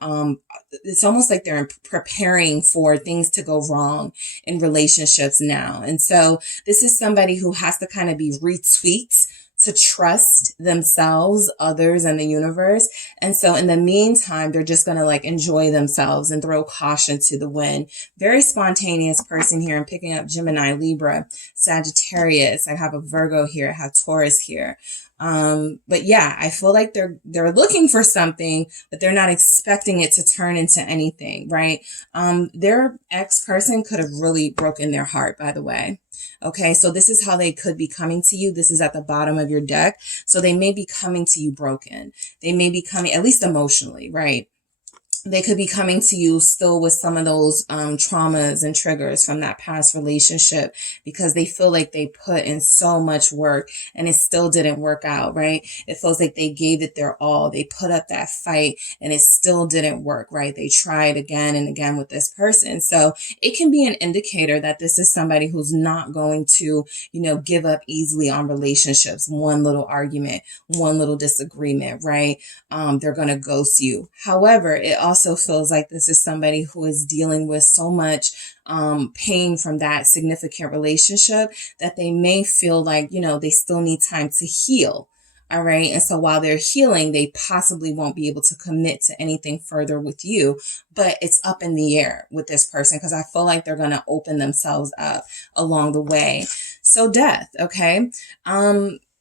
it's almost like they're preparing for things to go wrong in relationships now. And so this is somebody who has to kind of be retweaked to trust themselves, others, and the universe. And so in the meantime, they're just going to like enjoy themselves and throw caution to the wind. Very spontaneous person here. I'm picking up Gemini, Libra, Sagittarius. I have a Virgo here. I have Taurus here. But yeah, I feel like they're looking for something, but they're not expecting it to turn into anything, right? Their ex-person could have really broken their heart, by the way. Okay, so this is how they could be coming to you. This is at the bottom of your deck. So they may be coming to you broken. They may be coming, at least emotionally, right? They could be coming to you still with some of those traumas and triggers from that past relationship, because they feel like they put in so much work and it still didn't work out, right? It feels like they gave it their all. They put up that fight and it still didn't work, right? They tried again and again with this person. So it can be an indicator that this is somebody who's not going to, you know, give up easily on relationships. One little argument, one little disagreement, right? They're going to ghost you. However, it also feels like this is somebody who is dealing with so much pain from that significant relationship that they may feel like, you know, they still need time to heal. All right. And so while they're healing, they possibly won't be able to commit to anything further with you, but it's up in the air with this person, because I feel like they're going to open themselves up along the way. So death. Okay.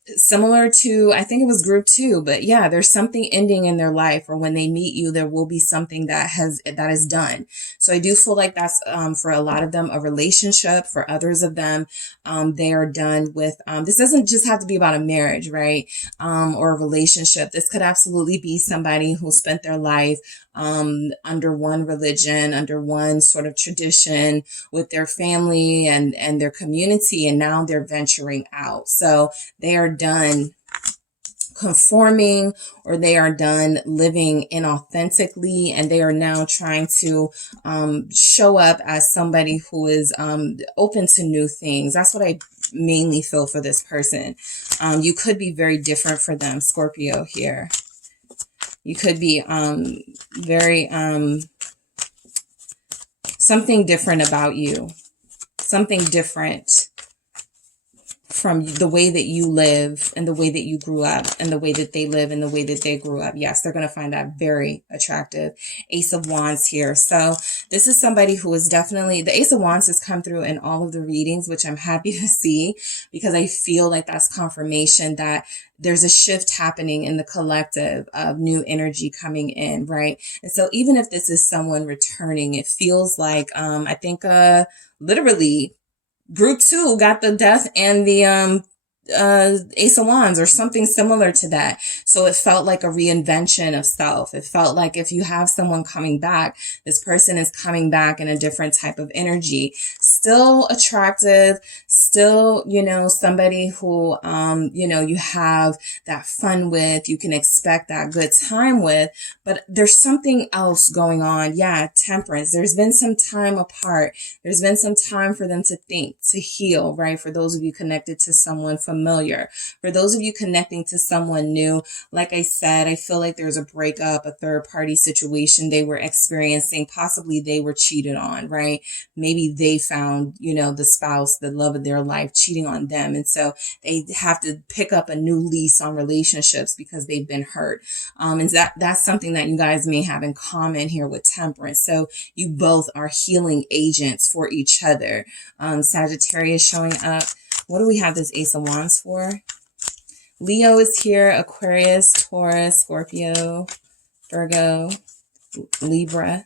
Similar to, I think it was group 2, but yeah, there's something ending in their life, or when they meet you, there will be something that is done. So I do feel like that's, for a lot of them, a relationship. For others of them, they are done with, this doesn't just have to be about a marriage, right? Or a relationship. This could absolutely be somebody who spent their life under one religion, under one sort of tradition with their family and their community, and now they're venturing out. So they are done conforming, or they are done living inauthentically, and they are now trying to show up as somebody who is open to new things. That's what I mainly feel for this person. You could be very different for them, Scorpio here. You could be very something different about you, something different from the way that you live and the way that you grew up and the way that they live and the way that they grew up. Yes, they're going to find that very attractive. Ace of Wands here. So this is somebody who is definitely, the Ace of Wands has come through in all of the readings, which I'm happy to see, because I feel like that's confirmation that there's a shift happening in the collective of new energy coming in, right? And so even if this is someone returning, it feels like, I think, literally, Group 2 got the death and the Ace of Wands, or something similar to that. So it felt like a reinvention of self. It felt like if you have someone coming back, this person is coming back in a different type of energy. Still attractive, still, you know, somebody who, you know, you have that fun with, you can expect that good time with, but there's something else going on. Yeah, Temperance. There's been some time apart. There's been some time for them to think, to heal, right? For those of you connected to someone familiar, for those of you connecting to someone new, like I said, I feel like there's a breakup, a third party situation they were experiencing. Possibly they were cheated on, right? Maybe they found around, you know, the spouse, the love of their life, cheating on them. And so they have to pick up a new lease on relationships because they've been hurt. And that's something that you guys may have in common here with Temperance. So you both are healing agents for each other. Sagittarius showing up. What do we have this Ace of Wands for? Leo is here, Aquarius, Taurus, Scorpio, Virgo, Libra.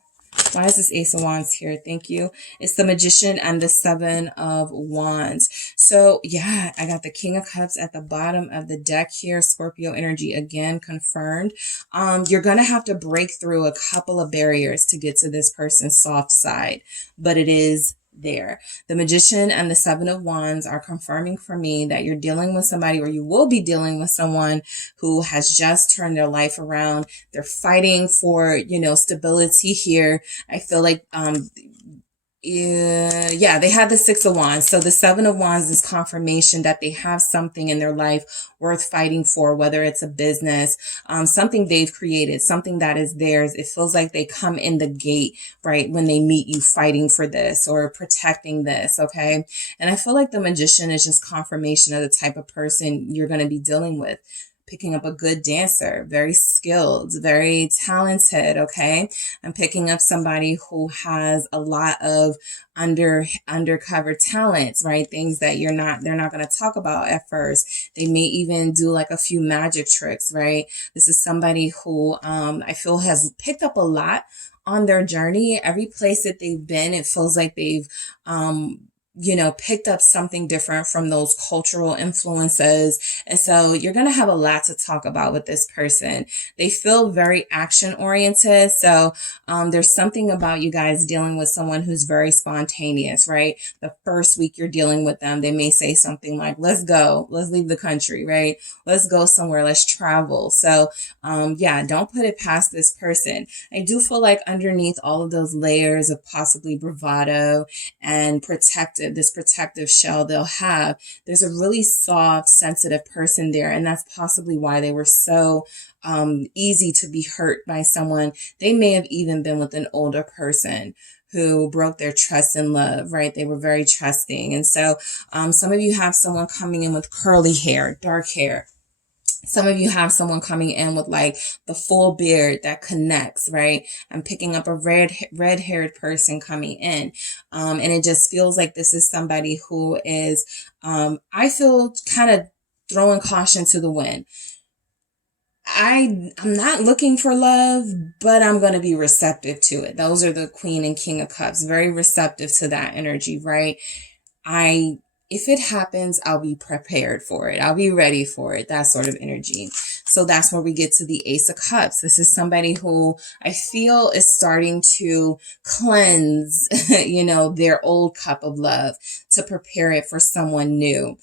Why is this Ace of Wands here? Thank you. It's the Magician and the Seven of Wands. So yeah, I got the King of Cups at the bottom of the deck here. Scorpio energy again confirmed. You're going to have to break through a couple of barriers to get to this person's soft side, but it is there. The Magician and the Seven of Wands are confirming for me that you're dealing with somebody, or you will be dealing with someone who has just turned their life around. They're fighting for, you know, stability here. I feel like, yeah, they had the Six of Wands. So the Seven of Wands is confirmation that they have something in their life worth fighting for, whether it's a business, something they've created, something that is theirs. It feels like they come in the gate, right, when they meet you fighting for this or protecting this, okay? And I feel like the Magician is just confirmation of the type of person you're going to be dealing with. Picking up a good dancer, very skilled, very talented, okay? I'm picking up somebody who has a lot of undercover talents, right? Things that they're not going to talk about at first. They may even do like a few magic tricks, right? This is somebody who I feel has picked up a lot on their journey. Every place that they've been, it feels like they've you know, picked up something different from those cultural influences. And so you're going to have a lot to talk about with this person. They feel very action oriented. So there's something about you guys dealing with someone who's very spontaneous, right? The first week you're dealing with them, they may say something like, let's go, let's leave the country, right? Let's go somewhere, let's travel. So yeah, don't put it past this person. I do feel like underneath all of those layers of possibly bravado and this protective shell they'll have, there's a really soft, sensitive person there. And that's possibly why they were so easy to be hurt by someone. They may have even been with an older person who broke their trust and love, right? They were very trusting. And so some of you have someone coming in with curly hair, dark hair. Some of you have someone coming in with like the full beard that connects, right? I'm picking up a red-haired person coming in. And it just feels like this is somebody who is, I feel kind of throwing caution to the wind. I'm not looking for love, but I'm going to be receptive to it. Those are the Queen and King of Cups, very receptive to that energy, right? If it happens, I'll be prepared for it. I'll be ready for it. That sort of energy. So that's where we get to the Ace of Cups. This is somebody who I feel is starting to cleanse, you know, their old cup of love to prepare it for someone new.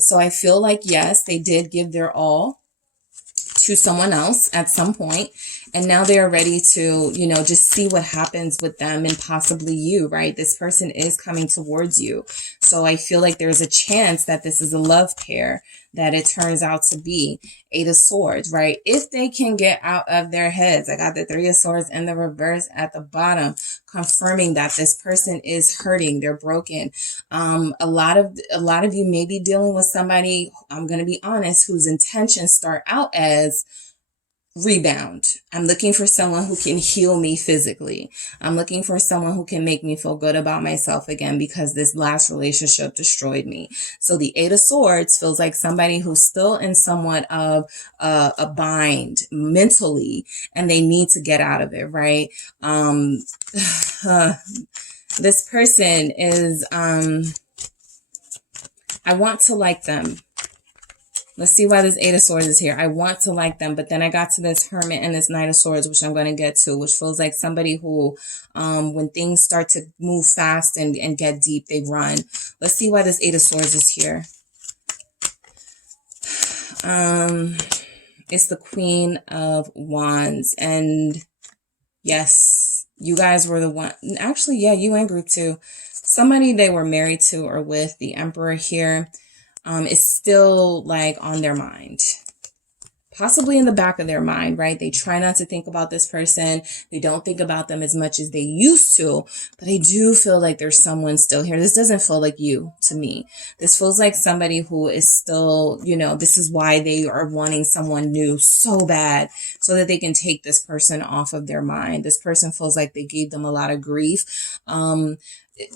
So I feel like, yes, they did give their all to someone else at some point, and now they are ready to, you know, just see what happens with them and possibly you, right? This person is coming towards you. So I feel like there's a chance that this is a love pair that it turns out to be. Eight of Swords, right? If they can get out of their heads. I got the Three of Swords in the reverse at the bottom, confirming that this person is hurting. They're broken. A lot of you may be dealing with somebody, I'm going to be honest, whose intentions start out as rebound. I'm looking for someone who can heal me physically. I'm looking for someone who can make me feel good about myself again because this last relationship destroyed me. So the Eight of Swords feels like somebody who's still in somewhat of a bind mentally, and they need to get out of it, right? This person is, I want to like them. Let's see why this Eight of Swords is here. I want to like them, but then I got to this Hermit and this Knight of Swords, which I'm going to get to, which feels like somebody who, when things start to move fast and get deep, they run. Let's see why this Eight of Swords is here. It's the Queen of Wands. And yes, you guys were the one. Actually, yeah, you and group too. Somebody they were married to or with, the Emperor here. Is still like on their mind. possibly in the back of their mind, right? They try not to think about this person. They don't think about them as much as they used to, but they do feel like there's someone still here. This doesn't feel like you to me. This feels like somebody who is still, you know, this is why they are wanting someone new so bad, so that they can take this person off of their mind. This person feels like they gave them a lot of grief.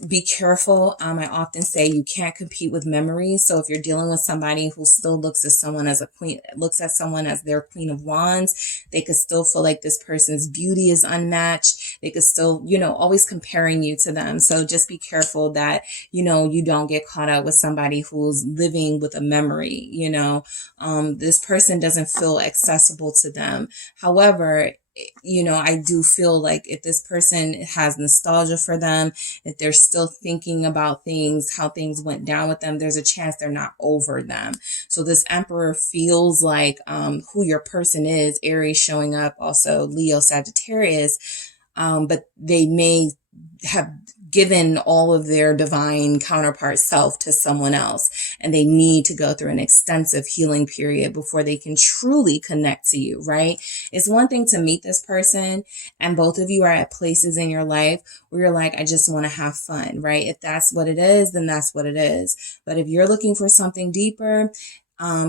Be careful. I often say you can't compete with memories. So if you're dealing with somebody who still looks at someone as a queen, looks at someone as their queen of wands, they could still feel like this person's beauty is unmatched. They could still, you know, always comparing you to them. So just be careful that, you know, you don't get caught up with somebody who's living with a memory. You know, this person doesn't feel accessible to them. However, you know, I do feel like if this person has nostalgia for them, if they're still thinking about things, how things went down with them, there's a chance they're not over them. So this Emperor feels like who your person is, Aries showing up, also Leo, Sagittarius, but they may have given all of their divine counterpart self to someone else, and they need to go through an extensive healing period before they can truly connect to you, right? It's one thing to meet this person and both of you are at places in your life where you're like, I just want to have fun, right? If that's what it is, then that's what it is. But if you're looking for something deeper,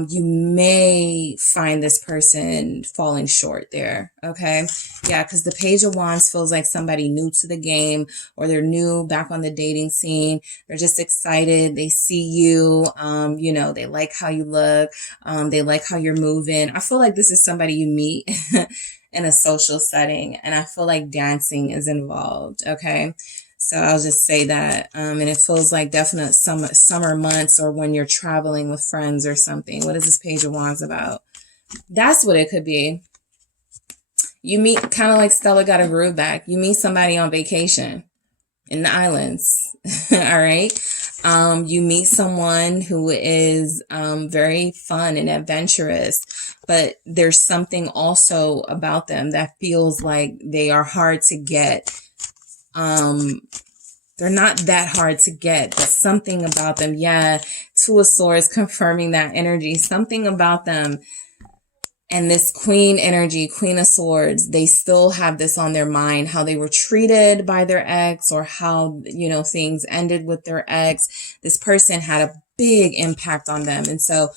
you may find this person falling short there. Okay. Yeah. Cause the Page of Wands feels like somebody new to the game, or they're new back on the dating scene. They're just excited. They see you. You know, they like how you look. They like how you're moving. I feel like this is somebody you meet in a social setting, and I feel like dancing is involved. Okay. So I'll just say that. And it feels like definite summer months, or when you're traveling with friends or something. What is this Page of Wands about? That's what it could be. You meet, kind of like Stella got a groove back. You meet somebody on vacation in the islands. All right. You meet someone who is very fun and adventurous, but there's something also about them that feels like they are hard to get. They're not that hard to get, but something about them. Yeah. Two of Swords confirming that energy. Something about them. And this Queen energy, Queen of Swords, they still have this on their mind, how they were treated by their ex, or how, you know, things ended with their ex. This person had a big impact on them. And so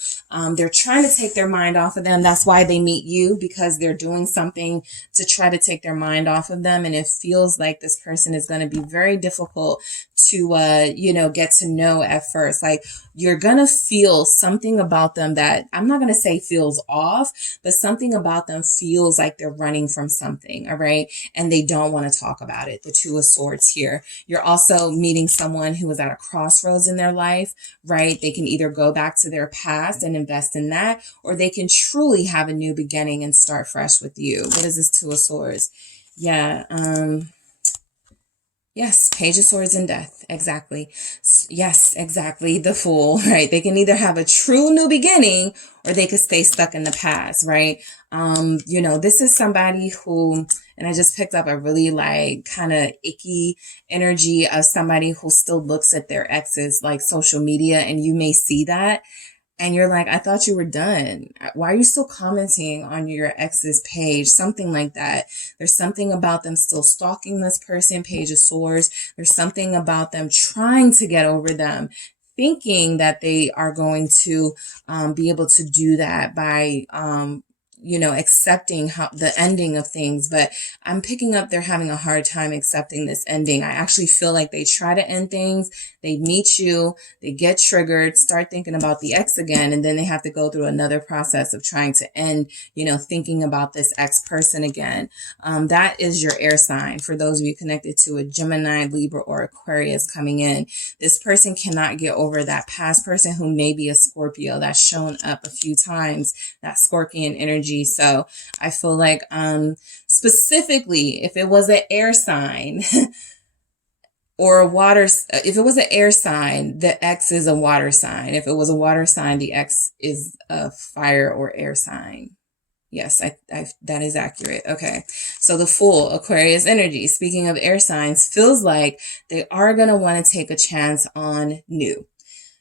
they're trying to take their mind off of them. That's why they meet you, because they're doing something to try to take their mind off of them. And it feels like this person is going to be very difficult to, you know, get to know at first. Like, you're going to feel something about them that, I'm not going to say feels off, but something about them feels like they're running from something. All right. And they don't want to talk about it. The Two of Swords here. You're also meeting someone who is at a crossroads in their life, right? They can either go back to their past and invest in that, or they can truly have a new beginning and start fresh with you. What is this Two of Swords? Yeah. Yes, Page of Swords and Death. Exactly. Yes, exactly. The Fool, right? They can either have a true new beginning, or they could stay stuck in the past, right? You know, this is somebody who, and I just picked up a really like kind of icky energy of somebody who still looks at their exes like social media, and you may see that. And you're like, I thought you were done. Why are you still commenting on your ex's page? Something like that. There's something about them still stalking this person, Page of Swords. There's something about them trying to get over them, thinking that they are going to be able to do that by, you know, accepting how the ending of things. But I'm picking up they're having a hard time accepting this ending. I actually feel like they try to end things. They meet you, they get triggered, start thinking about the ex again, and then they have to go through another process of trying to end, you know, thinking about this ex person again. That is your air sign. For those of you connected to a Gemini, Libra, or Aquarius coming in, this person cannot get over that past person who may be a Scorpio that's shown up a few times, that Scorpion energy. So I feel like specifically if it was an air sign or a water, if it was an air sign, the X is a water sign. If it was a water sign, the X is a fire or air sign. Yes, that is accurate. Okay. So the Fool, Aquarius energy, speaking of air signs, feels like they are going to want to take a chance on new.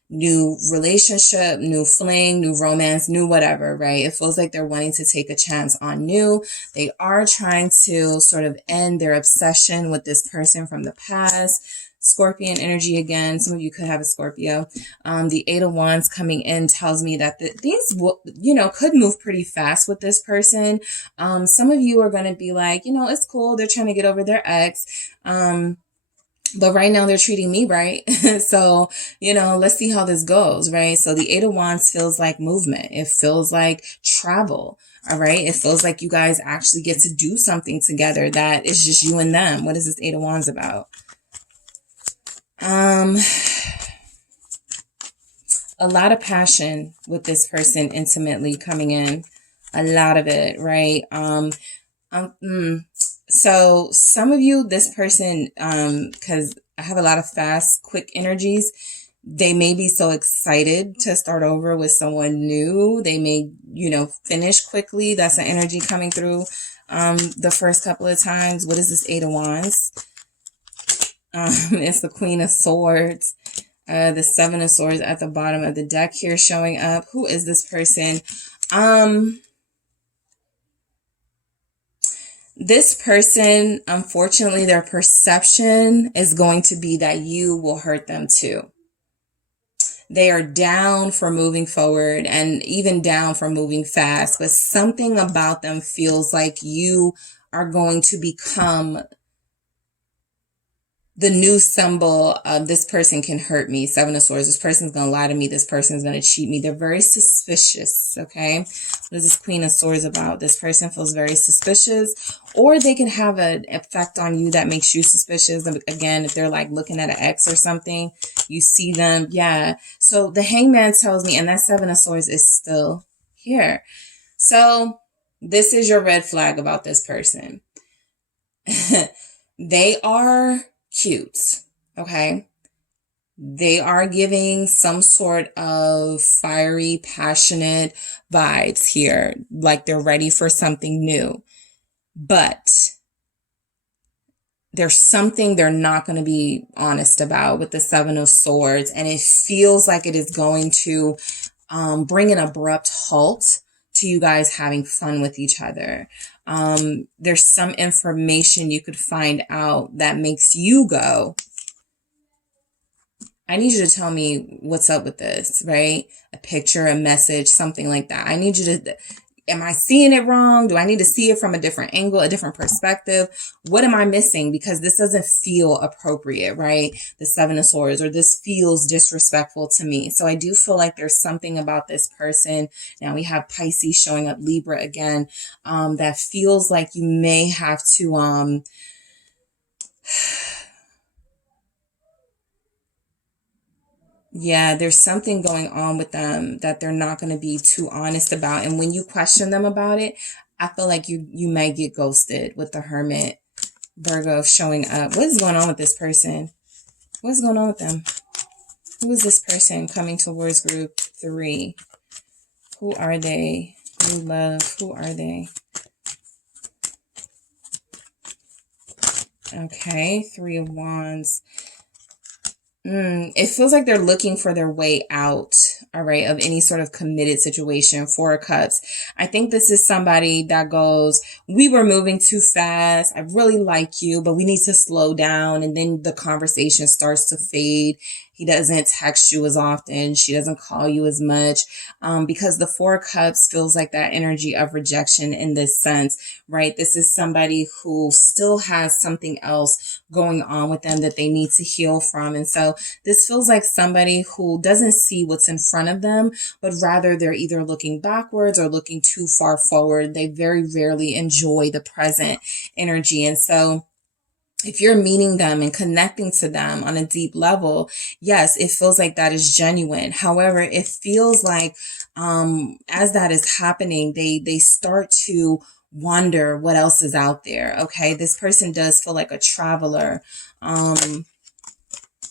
new relationship, new fling, new romance, new whatever, right? It feels like they're wanting to take a chance on new. They are trying to sort of end their obsession with this person from the past. Scorpion energy again. Some of you could have a Scorpio. The Eight of Wands coming in tells me that things will, could move pretty fast with this person. Some of you are going to be like, it's cool. They're trying to get over their ex. But right now they're treating me right. So, let's see how this goes, right? So the Eight of Wands feels like movement. It feels like travel. All right. It feels like you guys actually get to do something together that is just you and them. What is this Eight of Wands about? A lot of passion with this person intimately coming in. A lot of it, right? So some of you, this person, because I have a lot of fast, quick energies, they may be so excited to start over with someone new. They may, finish quickly. That's an energy coming through the first couple of times. What is this Eight of Wands? It's the Queen of Swords. The Seven of Swords at the bottom of the deck here showing up. Who is this person? This person, unfortunately, their perception is going to be that you will hurt them too. They are down for moving forward and even down for moving fast, but something about them feels like you are going to become the new symbol of this person can hurt me. Seven of Swords. This person's going to lie to me. This person's going to cheat me. They're very suspicious. Okay. What is this Queen of Swords about? This person feels very suspicious, or they can have an effect on you that makes you suspicious. Again, if they're like looking at an ex or something, you see them. Yeah. So the Hangman tells me, and that Seven of Swords is still here. So this is your red flag about this person. They are cute, okay? They are giving some sort of fiery, passionate vibes here, like they're ready for something new. But there's something they're not going to be honest about with the Seven of Swords, and it feels like it is going to bring an abrupt halt to you guys having fun with each other. There's some information you could find out that makes you go, I need you to tell me what's up with this, right? A picture, a message, something like that. I need you to, am I seeing it wrong? Do I need to see it from a different angle, a different perspective? What am I missing? Because this doesn't feel appropriate, right? The Seven of Swords, or this feels disrespectful to me. So I do feel like there's something about this person. Now we have Pisces showing up, Libra again, that feels like you may have to, yeah, there's something going on with them that they're not going to be too honest about. And when you question them about it, I feel like you might get ghosted with the Hermit, Virgo showing up. What is going on with this person? What's going on with them? Who is this person coming towards group 3? Who are they? New love. Who are they? Okay, Three of Wands. It feels like they're looking for their way out, all right, of any sort of committed situation. Four of Cups. I think this is somebody that goes, we were moving too fast. I really like you, but we need to slow down. And then the conversation starts to fade. He doesn't text you as often. She doesn't call you as much, because the Four of Cups feels like that energy of rejection in this sense, right? This is somebody who still has something else going on with them that they need to heal from. And so this feels like somebody who doesn't see what's in front of them, but rather they're either looking backwards or looking too far forward. They very rarely enjoy the present energy. And so if you're meeting them and connecting to them on a deep level, yes, it feels like that is genuine. However, it feels like as that is happening, they start to wonder what else is out there. Okay, this person does feel like a traveler.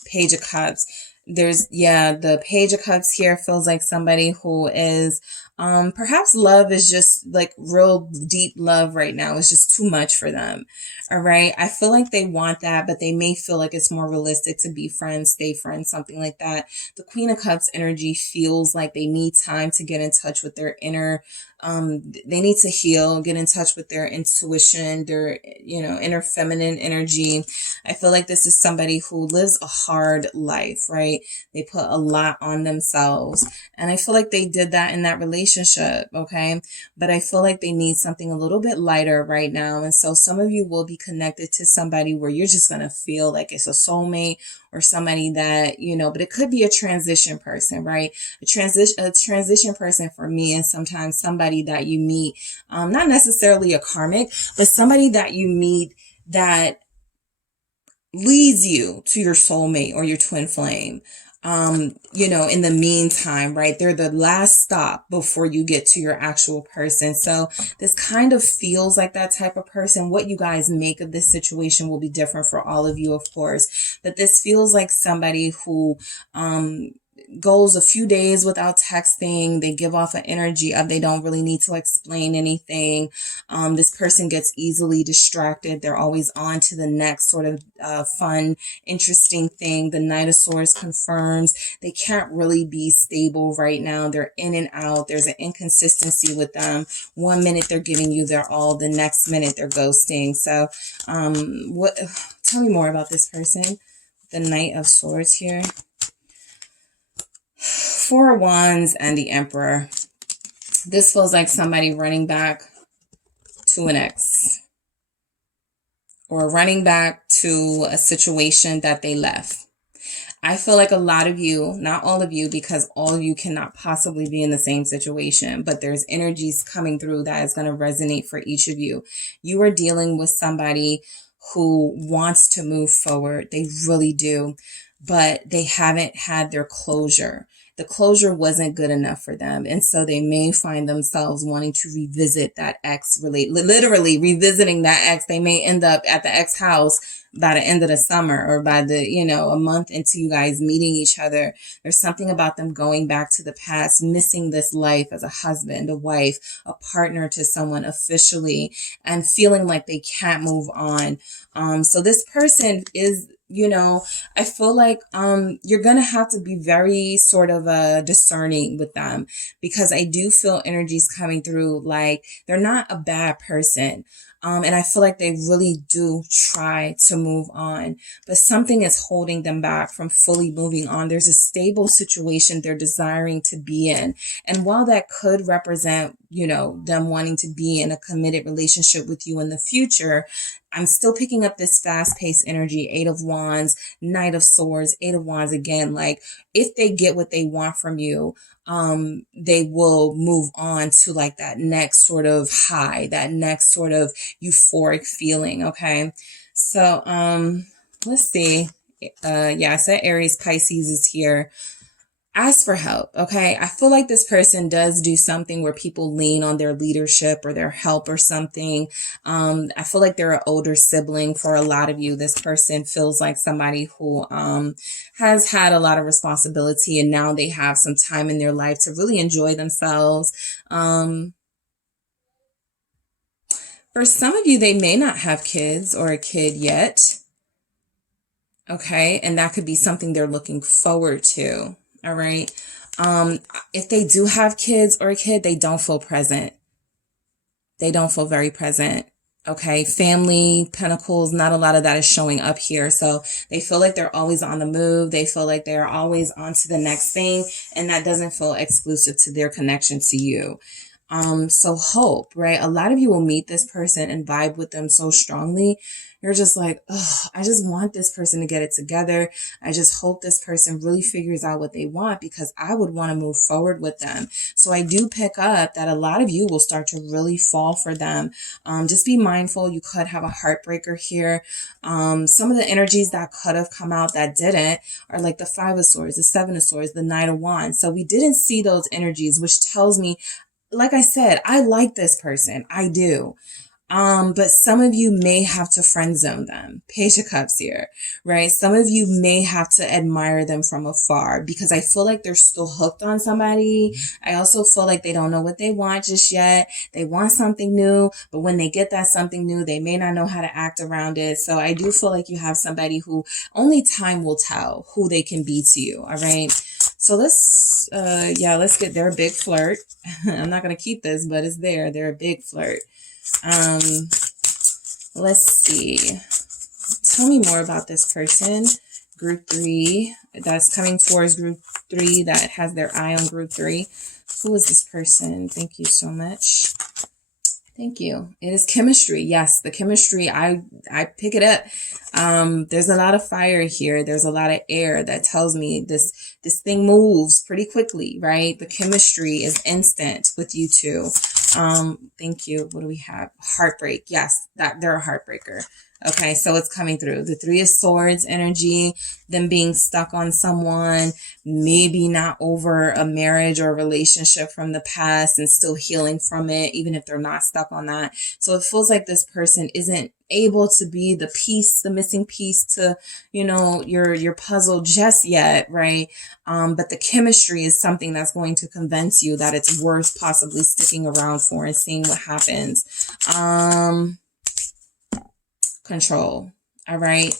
Page of Cups. There's, yeah, the Page of Cups here feels like somebody who is Perhaps love is just like real deep love right now is just too much for them. All right. I feel like they want that, but they may feel like it's more realistic to be friends, stay friends, something like that. The Queen of Cups energy feels like they need time to get in touch with their inner, they need to heal, get in touch with their intuition, their, inner feminine energy. I feel like this is somebody who lives a hard life, right? They put a lot on themselves. And I feel like they did that in that relationship, okay? But I feel like they need something a little bit lighter right now. And so some of you will be connected to somebody where you're just going to feel like it's a soulmate or somebody that, but it could be a transition person, right? A transition person for me is sometimes somebody that you meet, not necessarily a karmic, but somebody that you meet that leads you to your soulmate or your twin flame. In the meantime, right? They're the last stop before you get to your actual person. So this kind of feels like that type of person. What you guys make of this situation will be different for all of you, of course, but this feels like somebody who, goes a few days without texting. They give off an energy of they don't really need to explain anything. This person gets easily distracted. They're always on to the next sort of fun, interesting thing. The Knight of Swords confirms they can't really be stable right now. They're in and out. There's an inconsistency with them. 1 minute they're giving you their all. The next minute they're ghosting. So tell me more about this person. The Knight of Swords here. Four of Wands and the Emperor. This feels like somebody running back to an ex or running back to a situation that they left. I feel like a lot of you, not all of you, because all of you cannot possibly be in the same situation, but there's energies coming through that is going to resonate for each of you. You are dealing with somebody who wants to move forward. They really do, but they haven't had their closure. The closure wasn't good enough for them. And so they may find themselves wanting to revisit that ex, literally revisiting that ex. They may end up at the ex house by the end of the summer or by the, a month into you guys meeting each other. There's something about them going back to the past, missing this life as a husband, a wife, a partner to someone officially, and feeling like they can't move on. So this person is, I feel like you're going to have to be very sort of discerning with them, because I do feel energies coming through like they're not a bad person. And I feel like they really do try to move on, but something is holding them back from fully moving on. There's a stable situation they're desiring to be in. And while that could represent, them wanting to be in a committed relationship with you in the future, I'm still picking up this fast-paced energy. 8 of Wands, Knight of Swords, 8 of Wands again. Like, if they get what they want from you, they will move on to like that next sort of high, that next sort of euphoric feeling. Okay. So, let's see. I said Aries, Pisces is here. Ask for help. Okay. I feel like this person does do something where people lean on their leadership or their help or something. I feel like they're an older sibling for a lot of you. This person feels like somebody who, has had a lot of responsibility, and now they have some time in their life to really enjoy themselves. For some of you, they may not have kids or a kid yet. Okay. And that could be something they're looking forward to. All right. If they do have kids or a kid, they don't feel present. They don't feel very present. Okay. Family, pentacles, not a lot of that is showing up here. So they feel like they're always on the move. They feel like they're always on to the next thing. And that doesn't feel exclusive to their connection to you. So hope, right? A lot of you will meet this person and vibe with them so strongly. You're just like, oh, I just want this person to get it together. I just hope this person really figures out what they want, because I would want to move forward with them. So I do pick up that a lot of you will start to really fall for them. Just be mindful. You could have a heartbreaker here. Some of the energies that could have come out that didn't are like the 5 of Swords, the 7 of Swords, the Knight of Wands. So we didn't see those energies, which tells me, like I said, I like this person. I do. But some of you may have to friend zone them. Page of Cups here, right? Some of you may have to admire them from afar because I feel like they're still hooked on somebody. I also feel like they don't know what they want just yet. They want something new, but when they get that something new, they may not know how to act around it. So I do feel like you have somebody who only time will tell who they can be to you. All right. So let's get, they're a big flirt. I'm not going to keep this, but it's there. They're a big flirt. Let's see. Tell me more about this person. Group 3 that's coming towards group 3 that has their eye on group 3. Who is this person? Thank you so much. Thank you. It is chemistry. Yes, the chemistry. I pick it up. There's a lot of fire here. There's a lot of air that tells me this thing moves pretty quickly, right? The chemistry is instant with you two. Thank you. What do we have? Heartbreak. Yes, that they're a heartbreaker. Okay, so it's coming through. The 3 of Swords energy, them being stuck on someone, maybe not over a marriage or a relationship from the past and still healing from it, even if they're not stuck on that. So it feels like this person isn't able to be the piece, the missing piece to, you know, your puzzle just yet, right? But the chemistry is something that's going to convince you that it's worth possibly sticking around for and seeing what happens. Control. All right.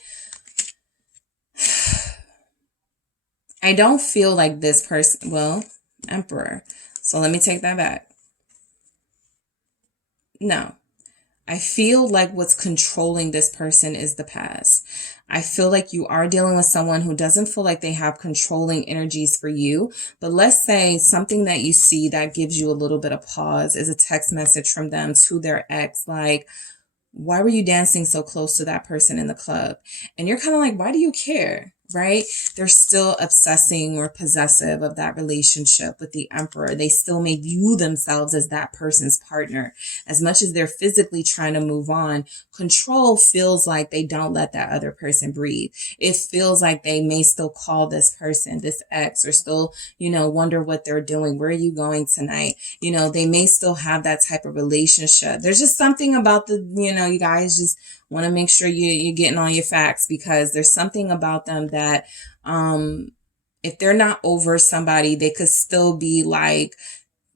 I don't feel like this person, well, Emperor. So let me take that back. No. I feel like what's controlling this person is the past. I feel like you are dealing with someone who doesn't feel like they have controlling energies for you. But let's say something that you see that gives you a little bit of pause is a text message from them to their ex, like, why were you dancing so close to that person in the club? And you're kind of like, why do you care? Right? They're still obsessing or possessive of that relationship with the Emperor. They still may view themselves as that person's partner. As much as they're physically trying to move on, control feels like they don't let that other person breathe. It feels like they may still call this person, this ex, or still, you know, wonder what they're doing. Where are you going tonight? You know, they may still have that type of relationship. There's just something about the, you know, you guys just want to make sure you're getting all your facts, because there's something about them that if they're not over somebody, they could still be like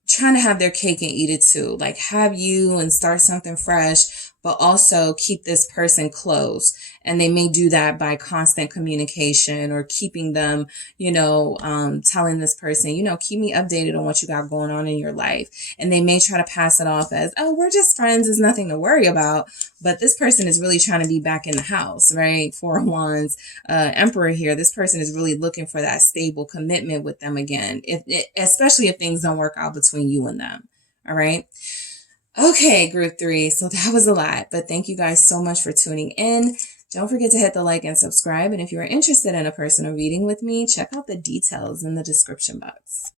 trying to have their cake and eat it too. Like have you and start something fresh, but also keep this person close. And they may do that by constant communication or keeping them, you know, telling this person, you know, keep me updated on what you got going on in your life. And they may try to pass it off as, oh, we're just friends. There's nothing to worry about. But this person is really trying to be back in the house, right? 4 of Wands, Emperor here. This person is really looking for that stable commitment with them again, especially if things don't work out between you and them. All right. Okay, group 3. So that was a lot, but thank you guys so much for tuning in. Don't forget to hit the like and subscribe. And if you're interested in a personal reading with me, check out the details in the description box.